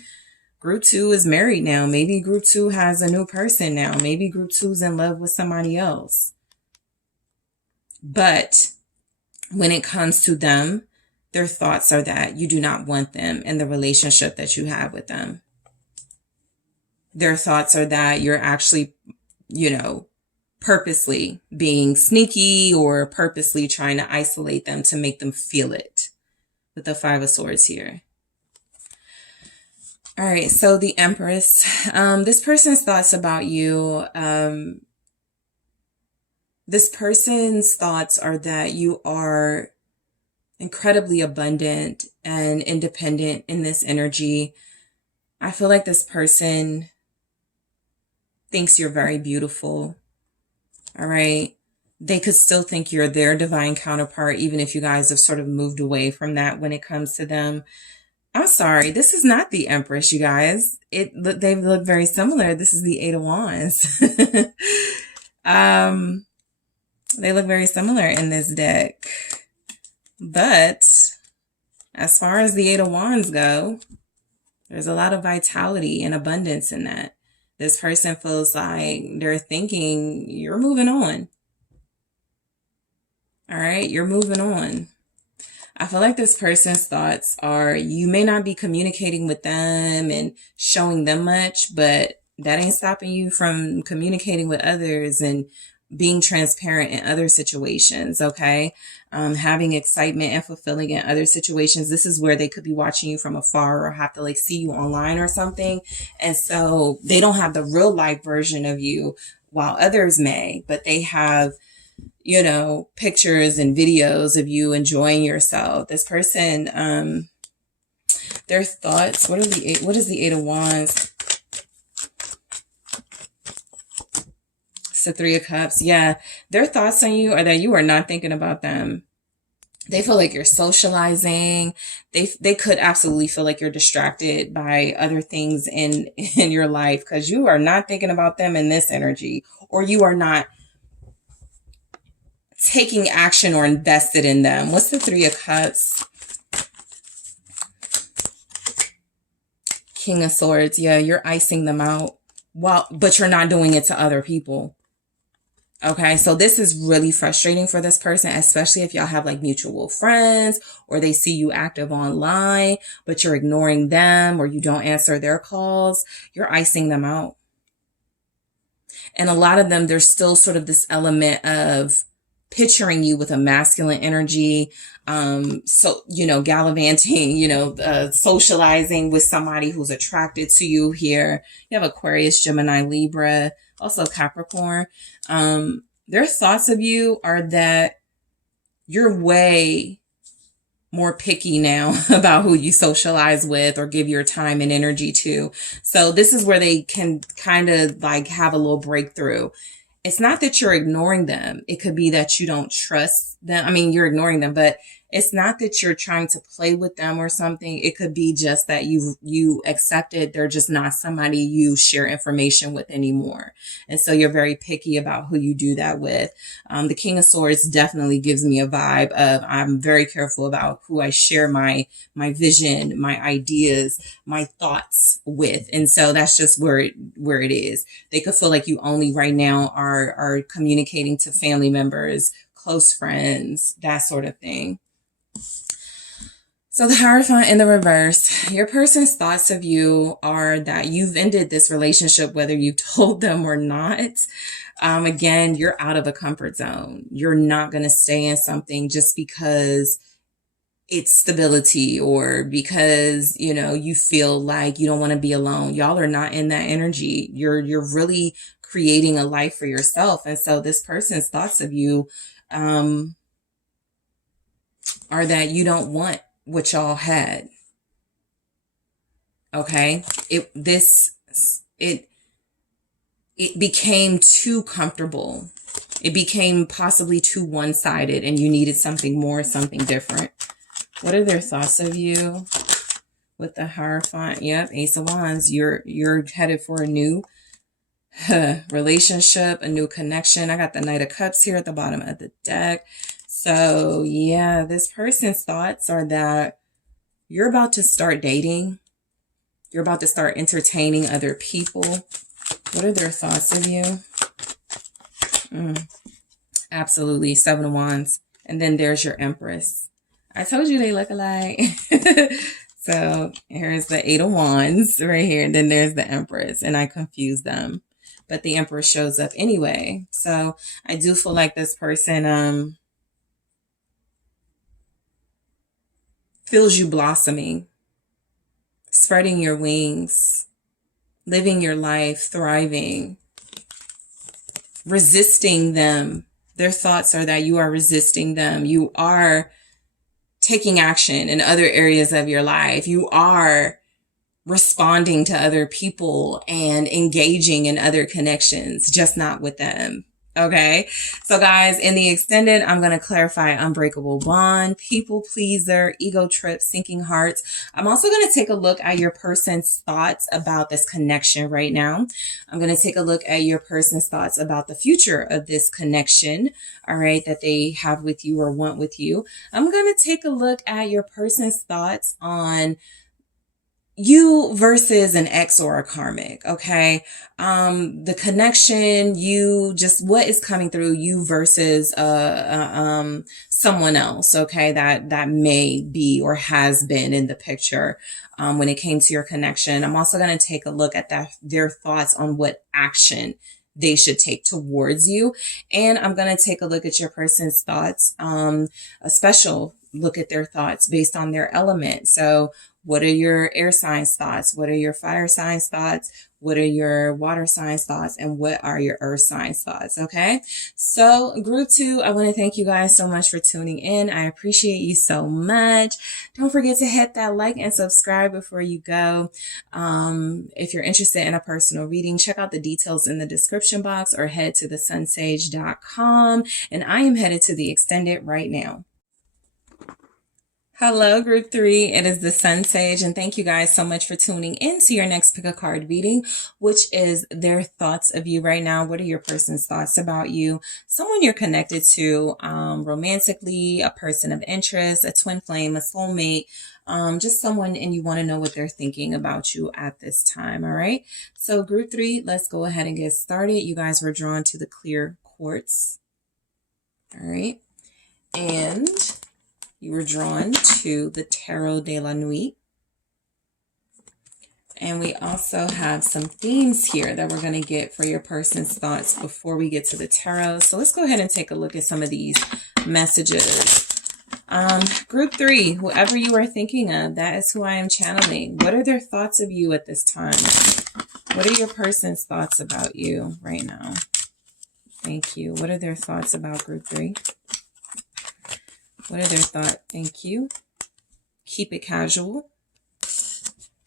group 2 is married now. Maybe group 2 has a new person now. Maybe group 2 is in love with somebody else. But when it comes to them, their thoughts are that you do not want them in the relationship that you have with them. Their thoughts are that you're actually, you know, purposely being sneaky or purposely trying to isolate them to make them feel it with the Five of Swords here. All right. So the Empress, this person's thoughts about you, this person's thoughts are that you are incredibly abundant and independent in this energy. I feel like this person thinks you're very beautiful. All right. They could still think you're their divine counterpart, even if you guys have sort of moved away from that when it comes to them. I'm sorry. This is not the Empress, you guys. They look very similar. This is the Eight of Wands. They look very similar in this deck. But as far as the Eight of Wands go, there's a lot of vitality and abundance in that. This person feels like they're thinking you're moving on. All right, you're moving on. I feel like this person's thoughts are you may not be communicating with them and showing them much, but that ain't stopping you from communicating with others and being transparent in other situations, okay? Having excitement and fulfilling in other situations. This is where they could be watching you from afar or have to like see you online or something. And so they don't have the real life version of you while others may, but they have, you know, pictures and videos of you enjoying yourself. This person, their thoughts, what is the Eight of Wands? The Three of Cups. Yeah. Their thoughts on you are that you are not thinking about them. They feel like you're socializing. They could absolutely feel like you're distracted by other things in your life because you are not thinking about them in this energy, or you are not taking action or invested in them. What's the Three of Cups? King of Swords. Yeah, you're icing them out. But you're not doing it to other people. Okay, so this is really frustrating for this person, especially if y'all have like mutual friends or they see you active online, but you're ignoring them or you don't answer their calls. You're icing them out. And a lot of them, there's still sort of this element of picturing you with a masculine energy. So, you know, gallivanting, you know, socializing with somebody who's attracted to you here. You have Aquarius, Gemini, Libra, also Capricorn. Their thoughts of you are that you're way more picky now about who you socialize with or give your time and energy to. So this is where they can kind of like have a little breakthrough. It's not that you're ignoring them. It could be that you don't trust them. I mean, you're ignoring them, but It's not that you're trying to play with them or something. It could be just that you accepted they're just not somebody you share information with anymore. And so you're very picky about who you do that with. The King of Swords definitely gives me a vibe of I'm very careful about who I share my vision, my ideas, my thoughts with. And so that's just where it is. They could feel like you only right now are communicating to family members, close friends, that sort of thing. So the Hierophant in the reverse, your person's thoughts of you are that you've ended this relationship, whether you've told them or not. Again, you're out of a comfort zone. You're not going to stay in something just because it's stability or because, you know, you feel like you don't want to be alone. Y'all are not in that energy. You're really creating a life for yourself. And so this person's thoughts of you, are that you don't want what y'all had. Okay. It became too comfortable. It became possibly too one-sided and you needed something more, something different. What are their thoughts of you with the Hierophant? Yep. Ace of Wands. You're headed for a new relationship, a new connection. I got the Knight of Cups here at the bottom of the deck. So yeah, this person's thoughts are that you're about to start dating. You're about to start entertaining other people. What are their thoughts of you? Absolutely. Seven of Wands. And then there's your Empress. I told you they look alike. So here's the Eight of Wands right here. And then there's the Empress. And I confused them. But the Empress shows up anyway. So I do feel like this person feels you blossoming, spreading your wings, living your life, thriving, resisting them. Their thoughts are that you are resisting them. You are taking action in other areas of your life. You are responding to other people and engaging in other connections, just not with them. Okay. So guys, in the extended, I'm going to clarify unbreakable bond, people pleaser, ego trip, sinking hearts. I'm also going to take a look at your person's thoughts about this connection right now. I'm going to take a look at your person's thoughts about the future of this connection. All right. That they have with you or want with you. I'm going to take a look at your person's thoughts on you versus an ex or a karmic. Okay. The connection, you just, what is coming through you versus, someone else. Okay. That may be or has been in the picture, when it came to your connection. I'm also going to take a look at their thoughts on what action they should take towards you. And I'm going to take a look at your person's thoughts, a special look at their thoughts based on their element. So what are your air signs thoughts? What are your fire signs thoughts? What are your water signs thoughts? And what are your earth signs thoughts? Okay. So group 2, I want to thank you guys so much for tuning in. I appreciate you so much. Don't forget to hit that like and subscribe before you go. If you're interested in a personal reading, check out the details in the description box or head to TheSunSage.com. And I am headed to the extended right now. Hello, group 3. It is the SunSage, and thank you guys so much for tuning in to your next pick a card reading, which is their thoughts of you right now. What are your person's thoughts about you? Someone you're connected to, romantically, a person of interest, a twin flame, a soulmate, just someone, and you want to know what they're thinking about you at this time. All right. So group 3, let's go ahead and get started. You guys were drawn to the clear quartz. All right. And you were drawn to the Tarot de la Nuit. And we also have some themes here that we're going to get for your person's thoughts before we get to the tarot. So let's go ahead and take a look at some of these messages. Group 3, whoever you are thinking of, that is who I am channeling. What are their thoughts of you at this time? What are your person's thoughts about you right now? Thank you. What are their thoughts about group 3? What are their thoughts? Thank you. Keep it casual.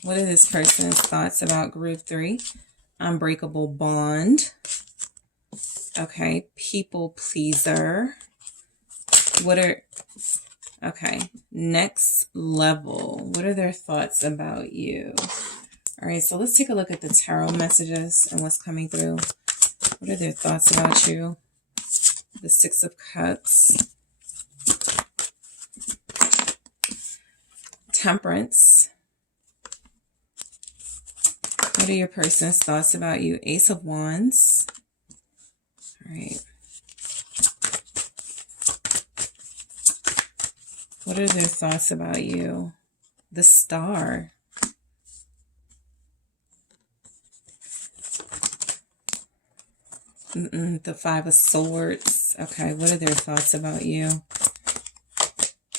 What are this person's thoughts about group 3? Unbreakable bond. Okay. People pleaser. What are Okay, next level. What are their thoughts about you? All right, so let's take a look at the tarot messages and what's coming through. What are their thoughts about you? The Six of Cups. Temperance. What are your person's thoughts about you? Ace of Wands. All right. What are their thoughts about you? The Star. The Five of Swords. Okay, what are their thoughts about you?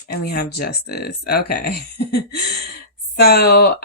And we have Justice. Okay. So,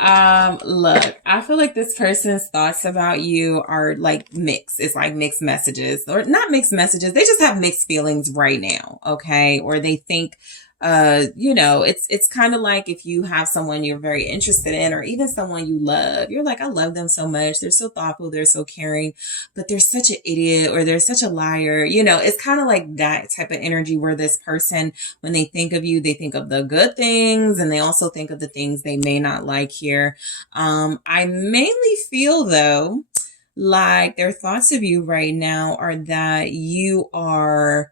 look, I feel like this person's thoughts about you are like mixed. It's like mixed messages, or not mixed messages. They just have mixed feelings right now. Okay. Or they think, it's kind of like if you have someone you're very interested in, or even someone you love, you're like, I love them so much. They're so thoughtful. They're so caring, but they're such an idiot or they're such a liar. It's kind of like that type of energy where this person, when they think of you, they think of the good things and they also think of the things they may not like here. I mainly feel though, like their thoughts of you right now are that you are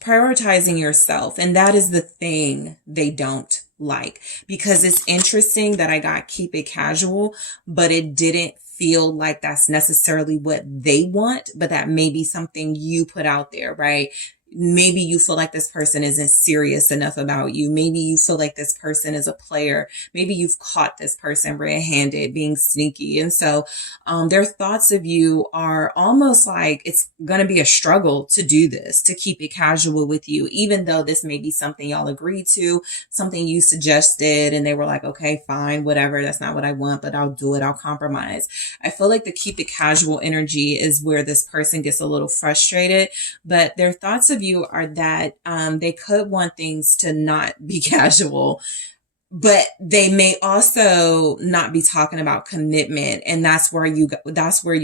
prioritizing yourself. And that is the thing they don't like, because it's interesting that I got keep it casual, but it didn't feel like that's necessarily what they want, but that may be something you put out there, right? Maybe you feel like this person isn't serious enough about you. Maybe you feel like this person is a player. Maybe you've caught this person red-handed being sneaky. And so their thoughts of you are almost like it's going to be a struggle to do this, to keep it casual with you, even though this may be something y'all agreed to, something you suggested, and they were like, okay, fine, whatever. That's not what I want, but I'll do it. I'll compromise. I feel like the keep it casual energy is where this person gets a little frustrated, but their thoughts of you are that they could want things to not be casual, but they may also not be talking about commitment. And that's where you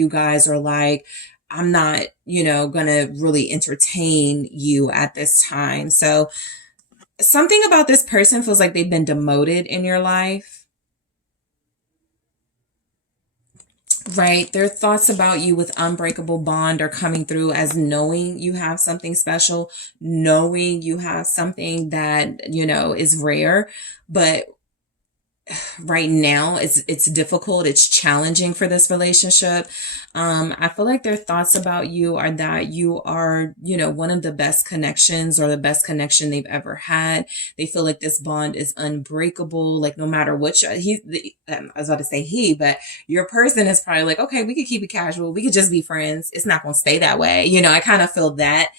guys are like, I'm not, gonna really entertain you at this time. So something about this person feels like they've been demoted in your life. Right. Their thoughts about you with unbreakable bond are coming through as knowing you have something special, knowing you have something that, is rare, but right now it's difficult. It's challenging for this relationship. I feel like their thoughts about you are that you are, one of the best connections or the best connection they've ever had. They feel like this bond is unbreakable. Like no matter what I was about to say he, but your person is probably like, okay, we could keep it casual. We could just be friends. It's not going to stay that way. I kind of feel that,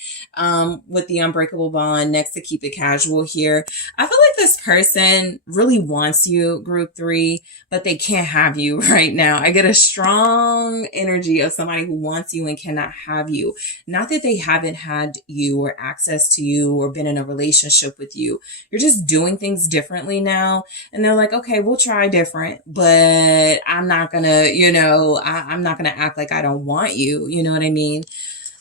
with the unbreakable bond next to keep it casual here. I feel like this person really wants you, group 3, but they can't have you right now. I get a strong energy of somebody who wants you and cannot have you. Not that they haven't had you or access to you or been in a relationship with you. You're just doing things differently now. And they're like, okay, we'll try different, but I'm not gonna, I'm not gonna act like I don't want you. You know what I mean?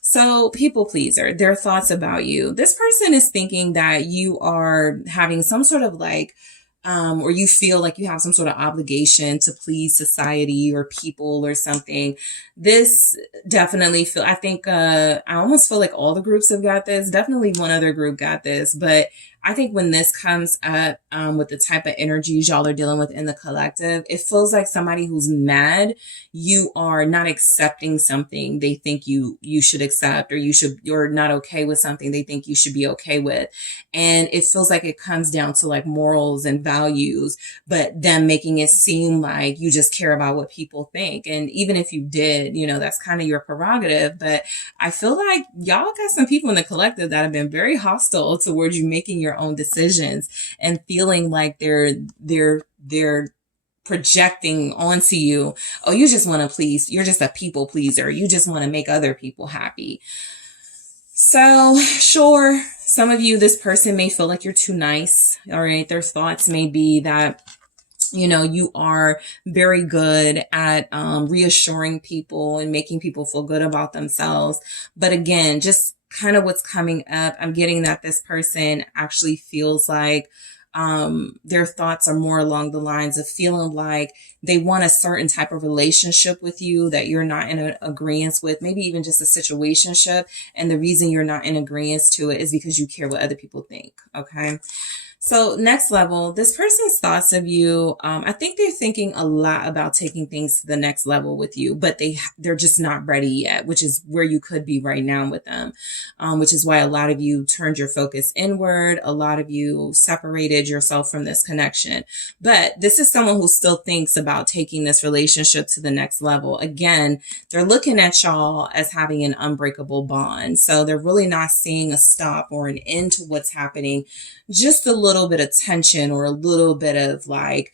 So people pleaser, their thoughts about you. This person is thinking that you are having some sort of like, or you feel like you have some sort of obligation to please society or people or something. This definitely I think, I almost feel like all the groups have got this. Definitely one other group got this, but I think when this comes up, with the type of energies y'all are dealing with in the collective, it feels like somebody who's mad you are not accepting something they think you should accept, or you're not okay with something they think you should be okay with. And it feels like it comes down to like morals and values, but them making it seem like you just care about what people think. And even if you did, that's kind of your prerogative. But I feel like y'all got some people in the collective that have been very hostile towards you making your own decisions and feeling like they're projecting onto you, oh, you just want to please, you're just a people pleaser, you just want to make other people happy. So sure, some of you, this person may feel like you're too nice. All right, their thoughts may be that you are very good at reassuring people and making people feel good about themselves. But again, just kind of what's coming up, I'm getting that this person actually feels like their thoughts are more along the lines of feeling like they want a certain type of relationship with you that you're not in an agreement with, maybe even just a situationship. And the reason you're not in agreement to it is because you care what other people think. Okay. So next level, this person's thoughts of you, I think they're thinking a lot about taking things to the next level with you, but they're just not ready yet, which is where you could be right now with them, which is why a lot of you turned your focus inward. A lot of you separated yourself from this connection. But this is someone who still thinks about taking this relationship to the next level. Again, they're looking at y'all as having an unbreakable bond. So they're really not seeing a stop or an end to what's happening, just a little bit of tension or a little bit of like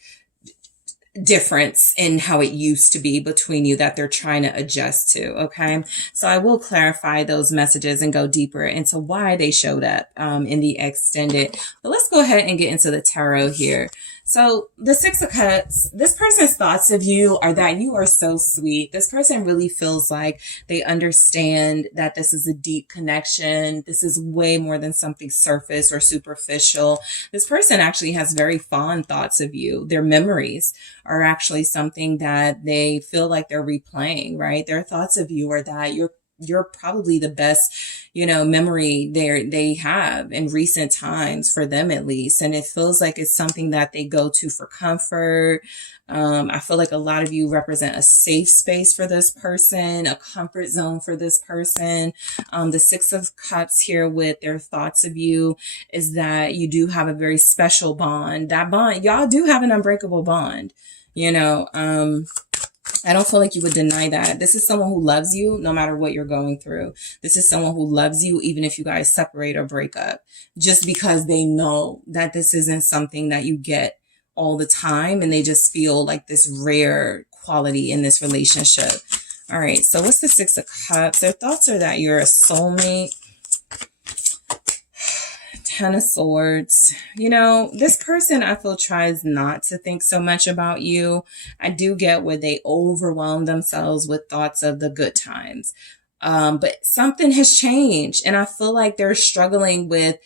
difference in how it used to be between you that they're trying to adjust to. Okay. So I will clarify those messages and go deeper into why they showed up in the extended. But let's go ahead and get into the tarot here. So the Six of Cups, this person's thoughts of you are that you are so sweet. This person really feels like they understand that this is a deep connection. This is way more than something surface or superficial. This person actually has very fond thoughts of you. Their memories are actually something that they feel like they're replaying, right? Their thoughts of you are that you're probably the best, memory they have in recent times, for them at least. And it feels like it's something that they go to for comfort. I feel like a lot of you represent a safe space for this person, a comfort zone for this person. The Six of Cups here with their thoughts of you is that you do have a very special bond. That bond, y'all do have an unbreakable bond, I don't feel like you would deny that. This is someone who loves you no matter what you're going through. This is someone who loves you even if you guys separate or break up, just because they know that this isn't something that you get all the time, and they just feel like this rare quality in this relationship. All right, so what's the Six of Cups? Their thoughts are that you're a soulmate. Ten of Swords. This person I feel tries not to think so much about you. I do get where they overwhelm themselves with thoughts of the good times. But something has changed, and I feel like they're struggling with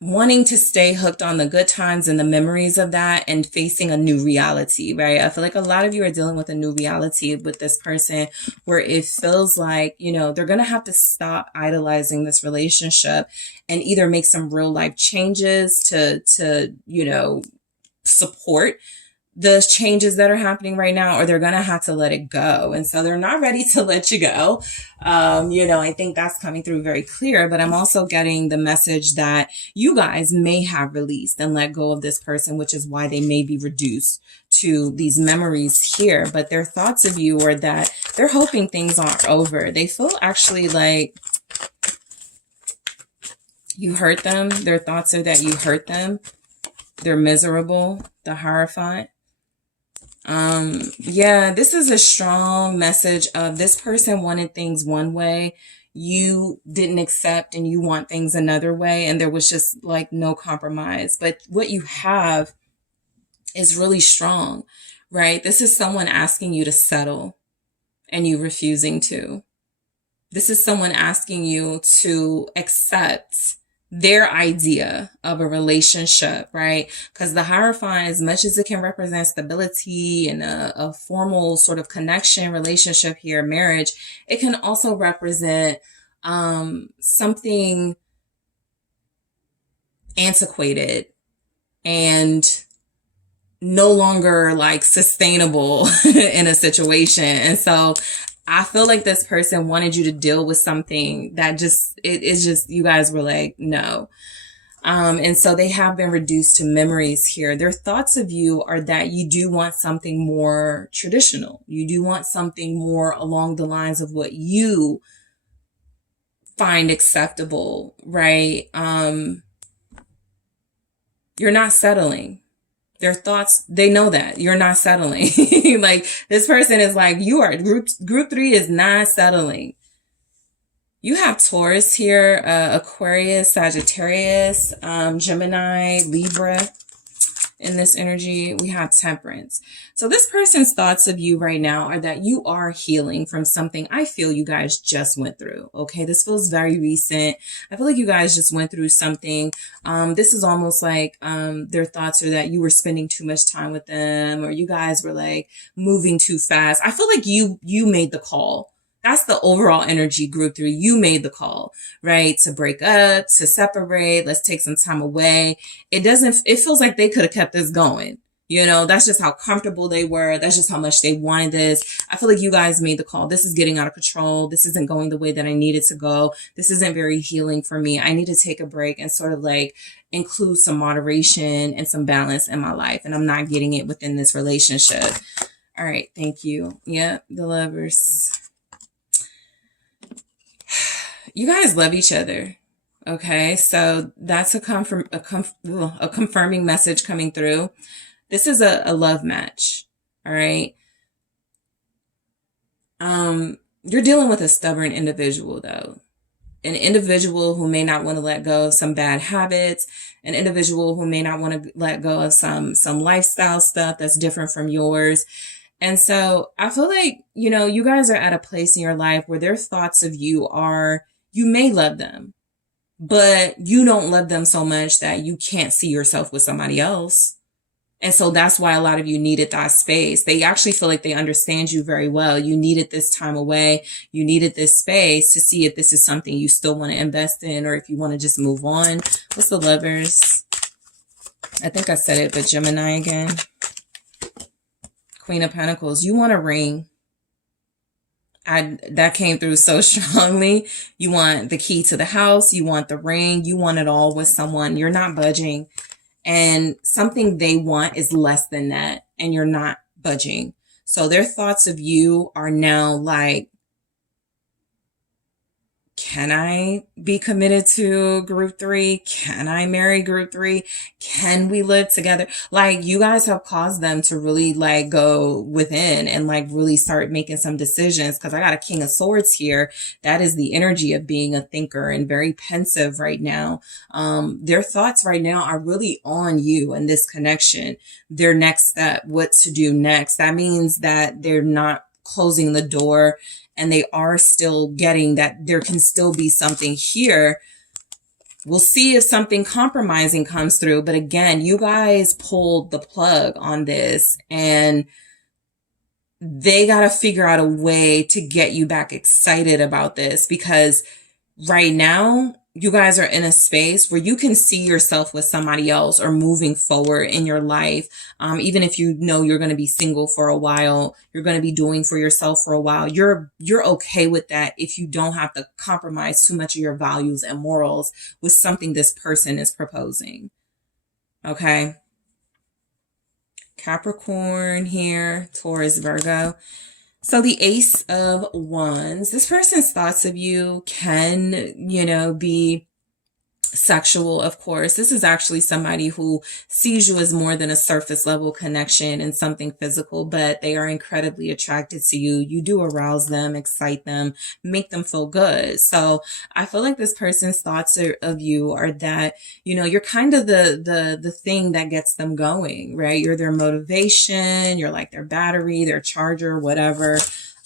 wanting to stay hooked on the good times and the memories of that and facing a new reality, right? I feel like a lot of you are dealing with a new reality with this person where it feels like, they're going to have to stop idolizing this relationship and either make some real life changes to support the changes that are happening right now, or they're going to have to let it go. And so they're not ready to let you go. I think that's coming through very clear, but I'm also getting the message that you guys may have released and let go of this person, which is why they may be reduced to these memories here. But their thoughts of you are that they're hoping things aren't over. They feel actually like you hurt them. Their thoughts are that you hurt them. They're miserable. The Hierophant. This is a strong message of this person wanted things one way, you didn't accept, and you want things another way, and there was just like no compromise. But what you have is really strong, right? This is someone asking you to settle and you refusing to. This is someone asking you to accept their idea of a relationship, right? Because the Hierophant, as much as it can represent stability and a formal sort of connection, relationship here, marriage, it can also represent something antiquated and no longer like sustainable in a situation. And so I feel like this person wanted you to deal with something that it's just, you guys were like, no. And so they have been reduced to memories here. Their thoughts of you are that you do want something more traditional. You do want something more along the lines of what you find acceptable, right? You're not settling. Their thoughts, they know that you're not settling. Like this person is like, you are group 3 is not settling. You have Taurus here, Aquarius, Sagittarius, Gemini, Libra. in this energy, we have Temperance. So this person's thoughts of you right now are that you are healing from something I feel you guys just went through. Okay, this feels very recent. I feel like you guys just went through something. This is almost like their thoughts are that you were spending too much time with them, or you guys were like moving too fast. I feel like you made the call. That's the overall energy, group 3. You made the call, right? To break up, to separate. Let's take some time away. It feels like they could have kept this going. You know, that's just how comfortable they were. That's just how much they wanted this. I feel like you guys made the call. This is getting out of control. This isn't going the way that I need it to go. This isn't very healing for me. I need to take a break and sort of like include some moderation and some balance in my life. And I'm not getting it within this relationship. All right. Thank you. Yep. The Lovers. You guys love each other. Okay, so that's a confirming message coming through. This is a love match. All right. You're dealing with a stubborn individual, though. An individual who may not want to let go of some bad habits, an individual who may not want to let go of some lifestyle stuff that's different from yours. And so I feel like, you know, you guys are at a place in your life where their thoughts of you are, you may love them, but you don't love them so much that you can't see yourself with somebody else. And so that's why a lot of you needed that space. They actually feel like they understand you very well. You needed this time away. You needed this space to see if this is something you still want to invest in, or if you want to just move on. What's the Lovers? I think I said it, but Gemini again. Queen of Pentacles. You want a ring. That came through so strongly. You want the key to the house. You want the ring. You want it all with someone. You're not budging. And something they want is less than that. And you're not budging. So their thoughts of you are now like, can I be committed to group 3? Can I marry group 3? Can we live together? Like, you guys have caused them to really like go within and like really start making some decisions. Cause I got a King of Swords here. That is the energy of being a thinker and very pensive right now. Their thoughts right now are really on you and this connection. Their next step, what to do next. That means that they're not closing the door, and they are still getting that there can still be something here. We'll see if something compromising comes through. But again, you guys pulled the plug on this, and they got to figure out a way to get you back excited about this, because right now you guys are in a space where you can see yourself with somebody else or moving forward in your life. Even if you know you're going to be single for a while, you're going to be doing for yourself for a while. You're okay with that if you don't have to compromise too much of your values and morals with something this person is proposing. Okay. Capricorn here, Taurus, Virgo. So the Ace of Wands, this person's thoughts of you can, you know, be sexual, of course. This is actually somebody who sees you as more than a surface level connection and something physical, but they are incredibly attracted to you. You do arouse them, excite them, make them feel good. So I feel like this person's thoughts of you are that, you know, you're kind of the thing that gets them going, right? You're their motivation. You're like their battery, their charger, whatever.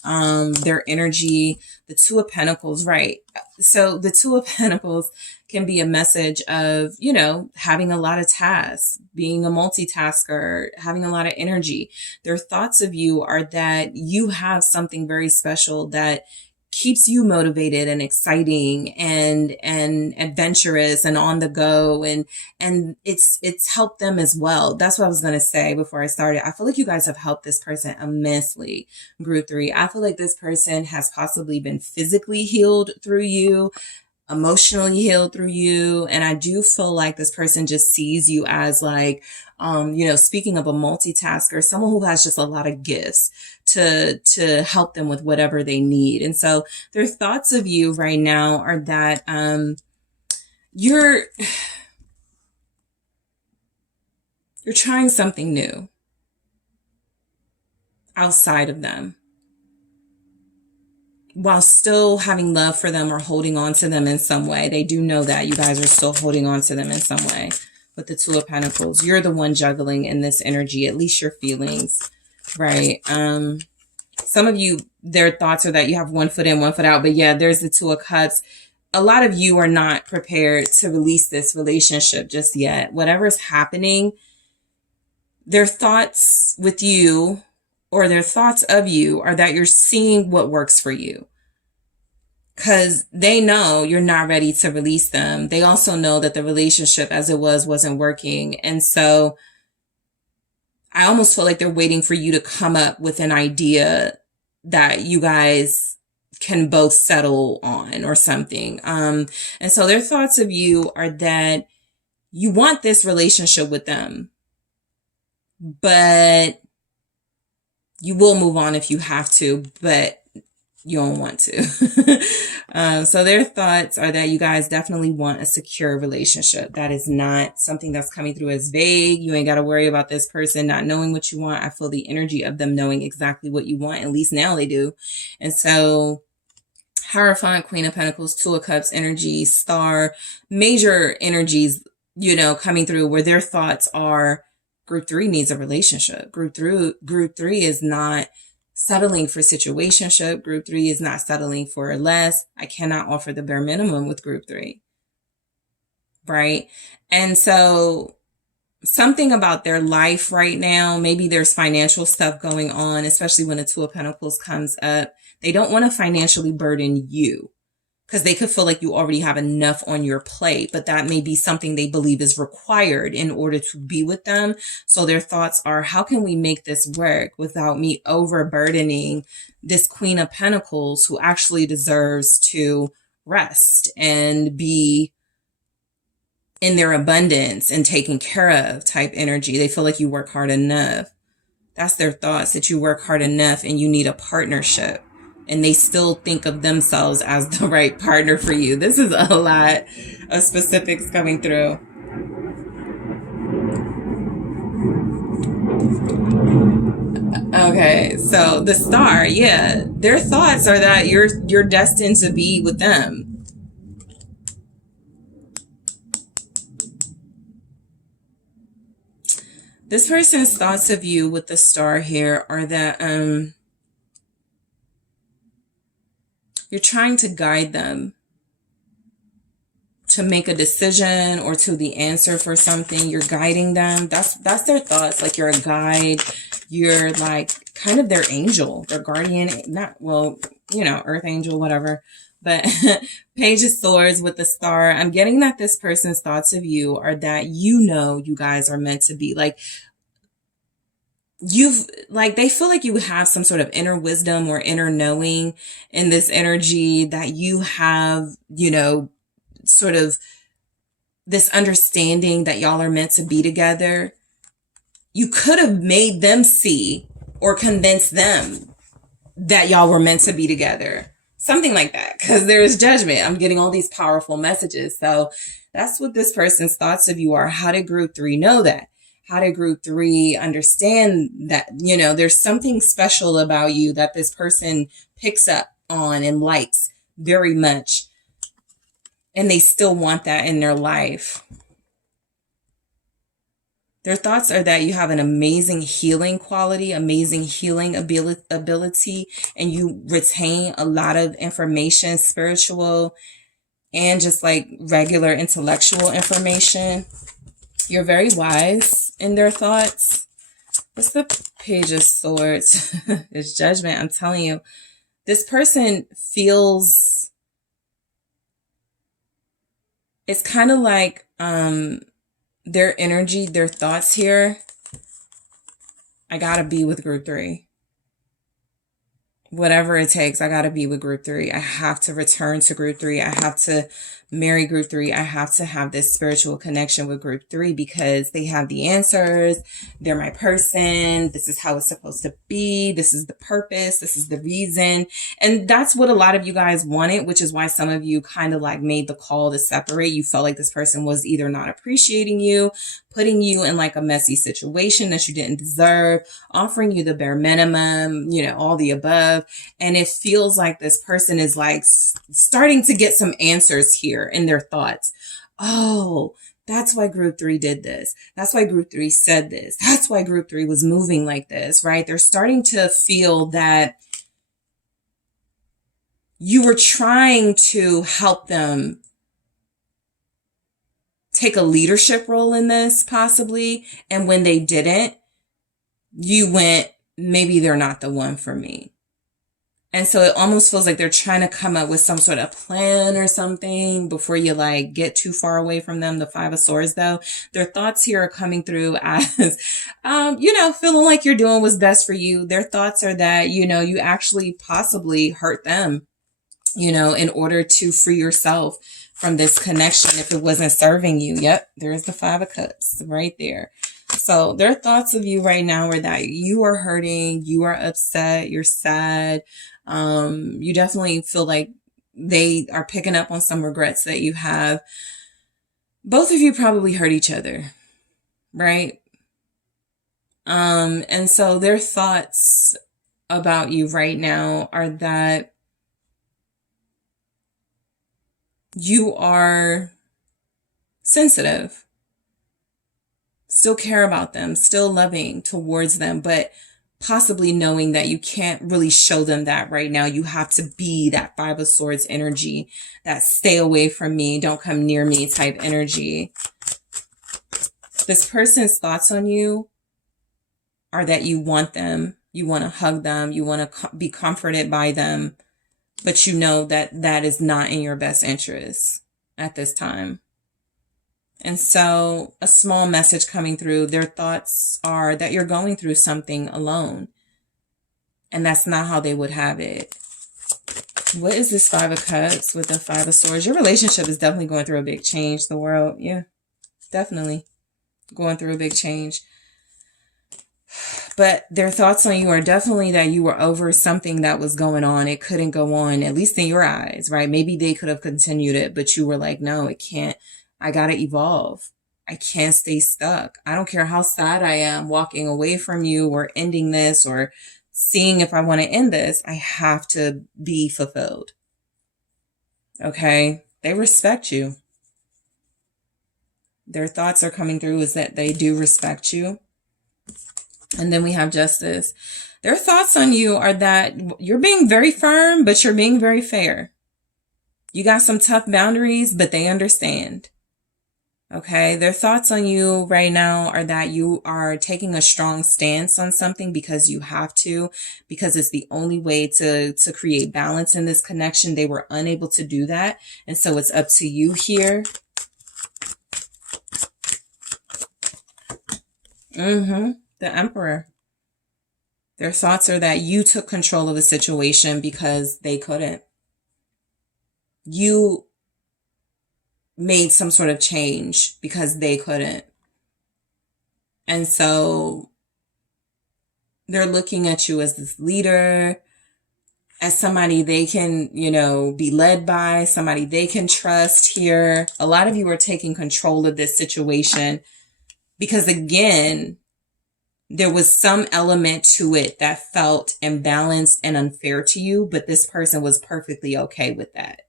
Their energy. The Two of Pentacles, right? So the Two of Pentacles can be a message of, you know, having a lot of tasks, being a multitasker, having a lot of energy. Their thoughts of you are that you have something very special that keeps you motivated and exciting and adventurous and on the go. And it's helped them as well. That's what I was going to say before I started. I feel like you guys have helped this person immensely, group 3. I feel like this person has possibly been physically healed through you, emotionally healed through you. And I do feel like this person just sees you as like, you know, speaking of a multitasker, someone who has just a lot of gifts to help them with whatever they need. And so their thoughts of you right now are that, you're trying something new outside of them, while still having love for them or holding on to them in some way. They do know that you guys are still holding on to them in some way. with the Two of Pentacles. You're the one juggling in this energy, at least your feelings, right? Some of you, their thoughts are that you have one foot in, one foot out. But yeah, there's the Two of Cups. A lot of you are not prepared to release this relationship just yet. Whatever's happening, their thoughts with you or their thoughts of you are that you're seeing what works for you. Because they know you're not ready to release them. They also know that the relationship as it wasn't working. And so I almost feel like they're waiting for you to come up with an idea that you guys can both settle on or something. And so their thoughts of you are that you want this relationship with them, but you will move on if you have to, but you don't want to. So their thoughts are that you guys definitely want a secure relationship. That is not something that's coming through as vague. You ain't got to worry about this person not knowing what you want. I feel the energy of them knowing exactly what you want. At least now they do. And so Hierophant, Queen of Pentacles, Two of Cups energy, Star, major energies, you know, coming through where their thoughts are Group 3 needs a relationship. Group 3 is not settling for situationship. Group 3 is not settling for less. I cannot offer the bare minimum with Group 3. Right? And so something about their life right now, maybe there's financial stuff going on, especially when the Two of Pentacles comes up. They don't want to financially burden you because they could feel like you already have enough on your plate, but that may be something they believe is required in order to be with them. So their thoughts are, how can we make this work without me overburdening this Queen of Pentacles who actually deserves to rest and be in their abundance and taken care of type energy. They feel like you work hard enough. That's their thoughts, that you work hard enough and you need a partnership. And they still think of themselves as the right partner for you. This is a lot of specifics coming through. Okay, so the Star, yeah, their thoughts are that you're destined to be with them. This person's thoughts of you with the Star here are that you're trying to guide them to make a decision or to the answer for something. You're guiding them. That's their thoughts. Like you're a guide. You're like kind of their angel, their guardian, not, well, you know, earth angel, whatever. But Page of Swords with the Star, I'm getting that this person's thoughts of you are that you know you guys are meant to be. Like they feel like you have some sort of inner wisdom or inner knowing in this energy, that you have, you know, sort of this understanding that y'all are meant to be together. You could have made them see or convinced them that y'all were meant to be together. Something like that, because there is judgment. I'm getting all these powerful messages. So that's what this person's thoughts of you are. How did Group 3 know that? How did Group 3 understand that, you know, there's something special about you that this person picks up on and likes very much, and they still want that in their life? Their thoughts are that you have an amazing healing quality, amazing healing ability, and you retain a lot of information, spiritual and just like regular intellectual information. You're very wise in their thoughts. What's the Page of Swords? It's judgment. I'm telling you, this person feels, it's kind of like their energy, their thoughts here. I gotta be with Group 3. Whatever it takes, I gotta be with Group 3. I have to return to Group 3. I have to marry Group 3. I have to have this spiritual connection with Group 3 because they have the answers. They're my person. This is how it's supposed to be. This is the purpose. This is the reason. And that's what a lot of you guys wanted, which is why some of you kind of like made the call to separate. You felt like this person was either not appreciating you, putting you in like a messy situation that you didn't deserve, offering you the bare minimum, you know, all the above. And it feels like this person is like starting to get some answers here in their thoughts. Oh, That's why group 3 did this. That's why group 3 said this. That's why group 3 was moving like this, right? They're starting to feel that you were trying to help them take a leadership role in this, possibly. And when they didn't, you went, maybe they're not the one for me. And so it almost feels like they're trying to come up with some sort of plan or something before you like get too far away from them. The 5 of Swords, though, their thoughts here are coming through as, feeling like you're doing what's best for you. Their thoughts are that, you actually possibly hurt them, in order to free yourself from this connection if it wasn't serving you. Yep, there's the 5 of Cups right there. So their thoughts of you right now are that you are hurting, you are upset, you're sad. You definitely feel like they are picking up on some regrets that you have. Both of you probably hurt each other, right? And so their thoughts about you right now are that you are sensitive, still care about them, still loving towards them, but possibly knowing that you can't really show them that right now. You have to be that 5 of Swords energy, that stay away from me, don't come near me type energy. This person's thoughts on you are that you want them, you want to hug them, you want to be comforted by them, but you know that that is not in your best interest at this time. And so a small message coming through, their thoughts are that you're going through something alone. And that's not how they would have it. What is this 5 of Cups with the 5 of Swords? Your relationship is definitely going through a big change. The world, yeah, definitely going through a big change. But their thoughts on you are definitely that you were over something that was going on. It couldn't go on, at least in your eyes, right? Maybe they could have continued it, but you were like, no, it can't. I got to evolve. I can't stay stuck. I don't care how sad I am walking away from you or ending this or seeing if I want to end this. I have to be fulfilled. Okay? They respect you. Their thoughts are coming through is that they do respect you. And then we have Justice. Their thoughts on you are that you're being very firm, but you're being very fair. You got some tough boundaries, but they understand. Okay, their thoughts on you right now are that you are taking a strong stance on something because you have to, because it's the only way to create balance in this connection. They were unable to do that. And so it's up to you here. The Emperor. Their thoughts are that you took control of the situation because they couldn't. You made some sort of change because they couldn't. And so they're looking at you as this leader, as somebody they can, be led by, somebody they can trust here. A lot of you are taking control of this situation because, again, there was some element to it that felt imbalanced and unfair to you, but this person was perfectly okay with that.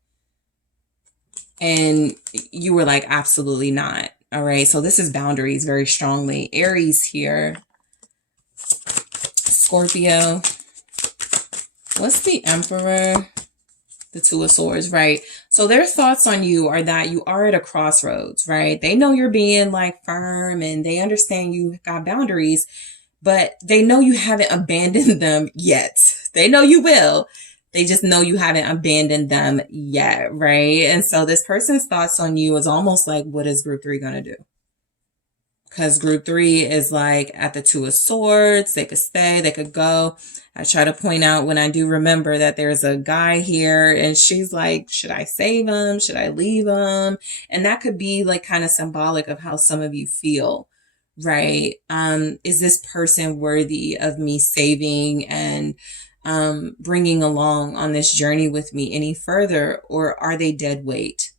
And you were like, absolutely not. All right. So this is boundaries very strongly. Aries here. Scorpio. What's the Emperor? The 2 of Swords, right? So their thoughts on you are that you are at a crossroads, right? They know you're being like firm and they understand you got boundaries, but they know you haven't abandoned them yet. They know you will. They just know you haven't abandoned them yet, right? And so this person's thoughts on you is almost like, what is group 3 going to do? Because group 3 is like at the 2 of Swords. They could stay, they could go. I try to point out when I do remember that there's a guy here and she's like, should I save him? Should I leave him? And that could be like kind of symbolic of how some of you feel, right? Is this person worthy of me saving and bringing along on this journey with me any further, or are they dead weight?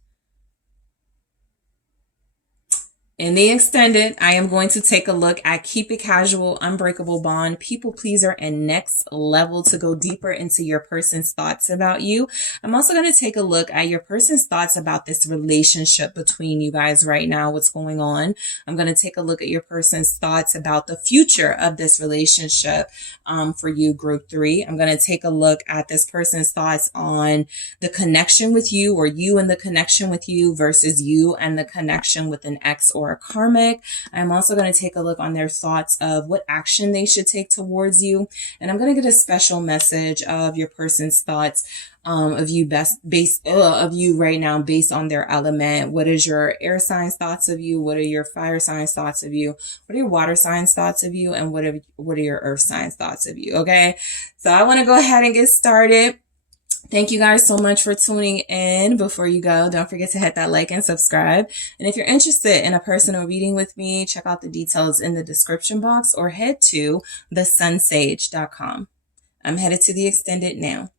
In the extended, I am going to take a look at keep it casual, unbreakable bond, people pleaser, and next level to go deeper into your person's thoughts about you. I'm also going to take a look at your person's thoughts about this relationship between you guys right now, what's going on. I'm going to take a look at your person's thoughts about the future of this relationship for you, group 3. I'm going to take a look at this person's thoughts on the connection with you, or you and the connection with you versus you and the connection with an ex or a karmic. I'm also going to take a look on their thoughts of what action they should take towards you. And I'm going to get a special message of your person's thoughts of you of you right now based on their element. What is your air signs thoughts of you? What are your fire signs thoughts of you? What are your water signs thoughts of you? And what are your earth signs thoughts of you? Okay. So I want to go ahead and get started. Thank you guys so much for tuning in. Before you go, don't forget to hit that like and subscribe. And if you're interested in a personal reading with me, check out the details in the description box or head to TheSunSage.com. I'm headed to the extended now.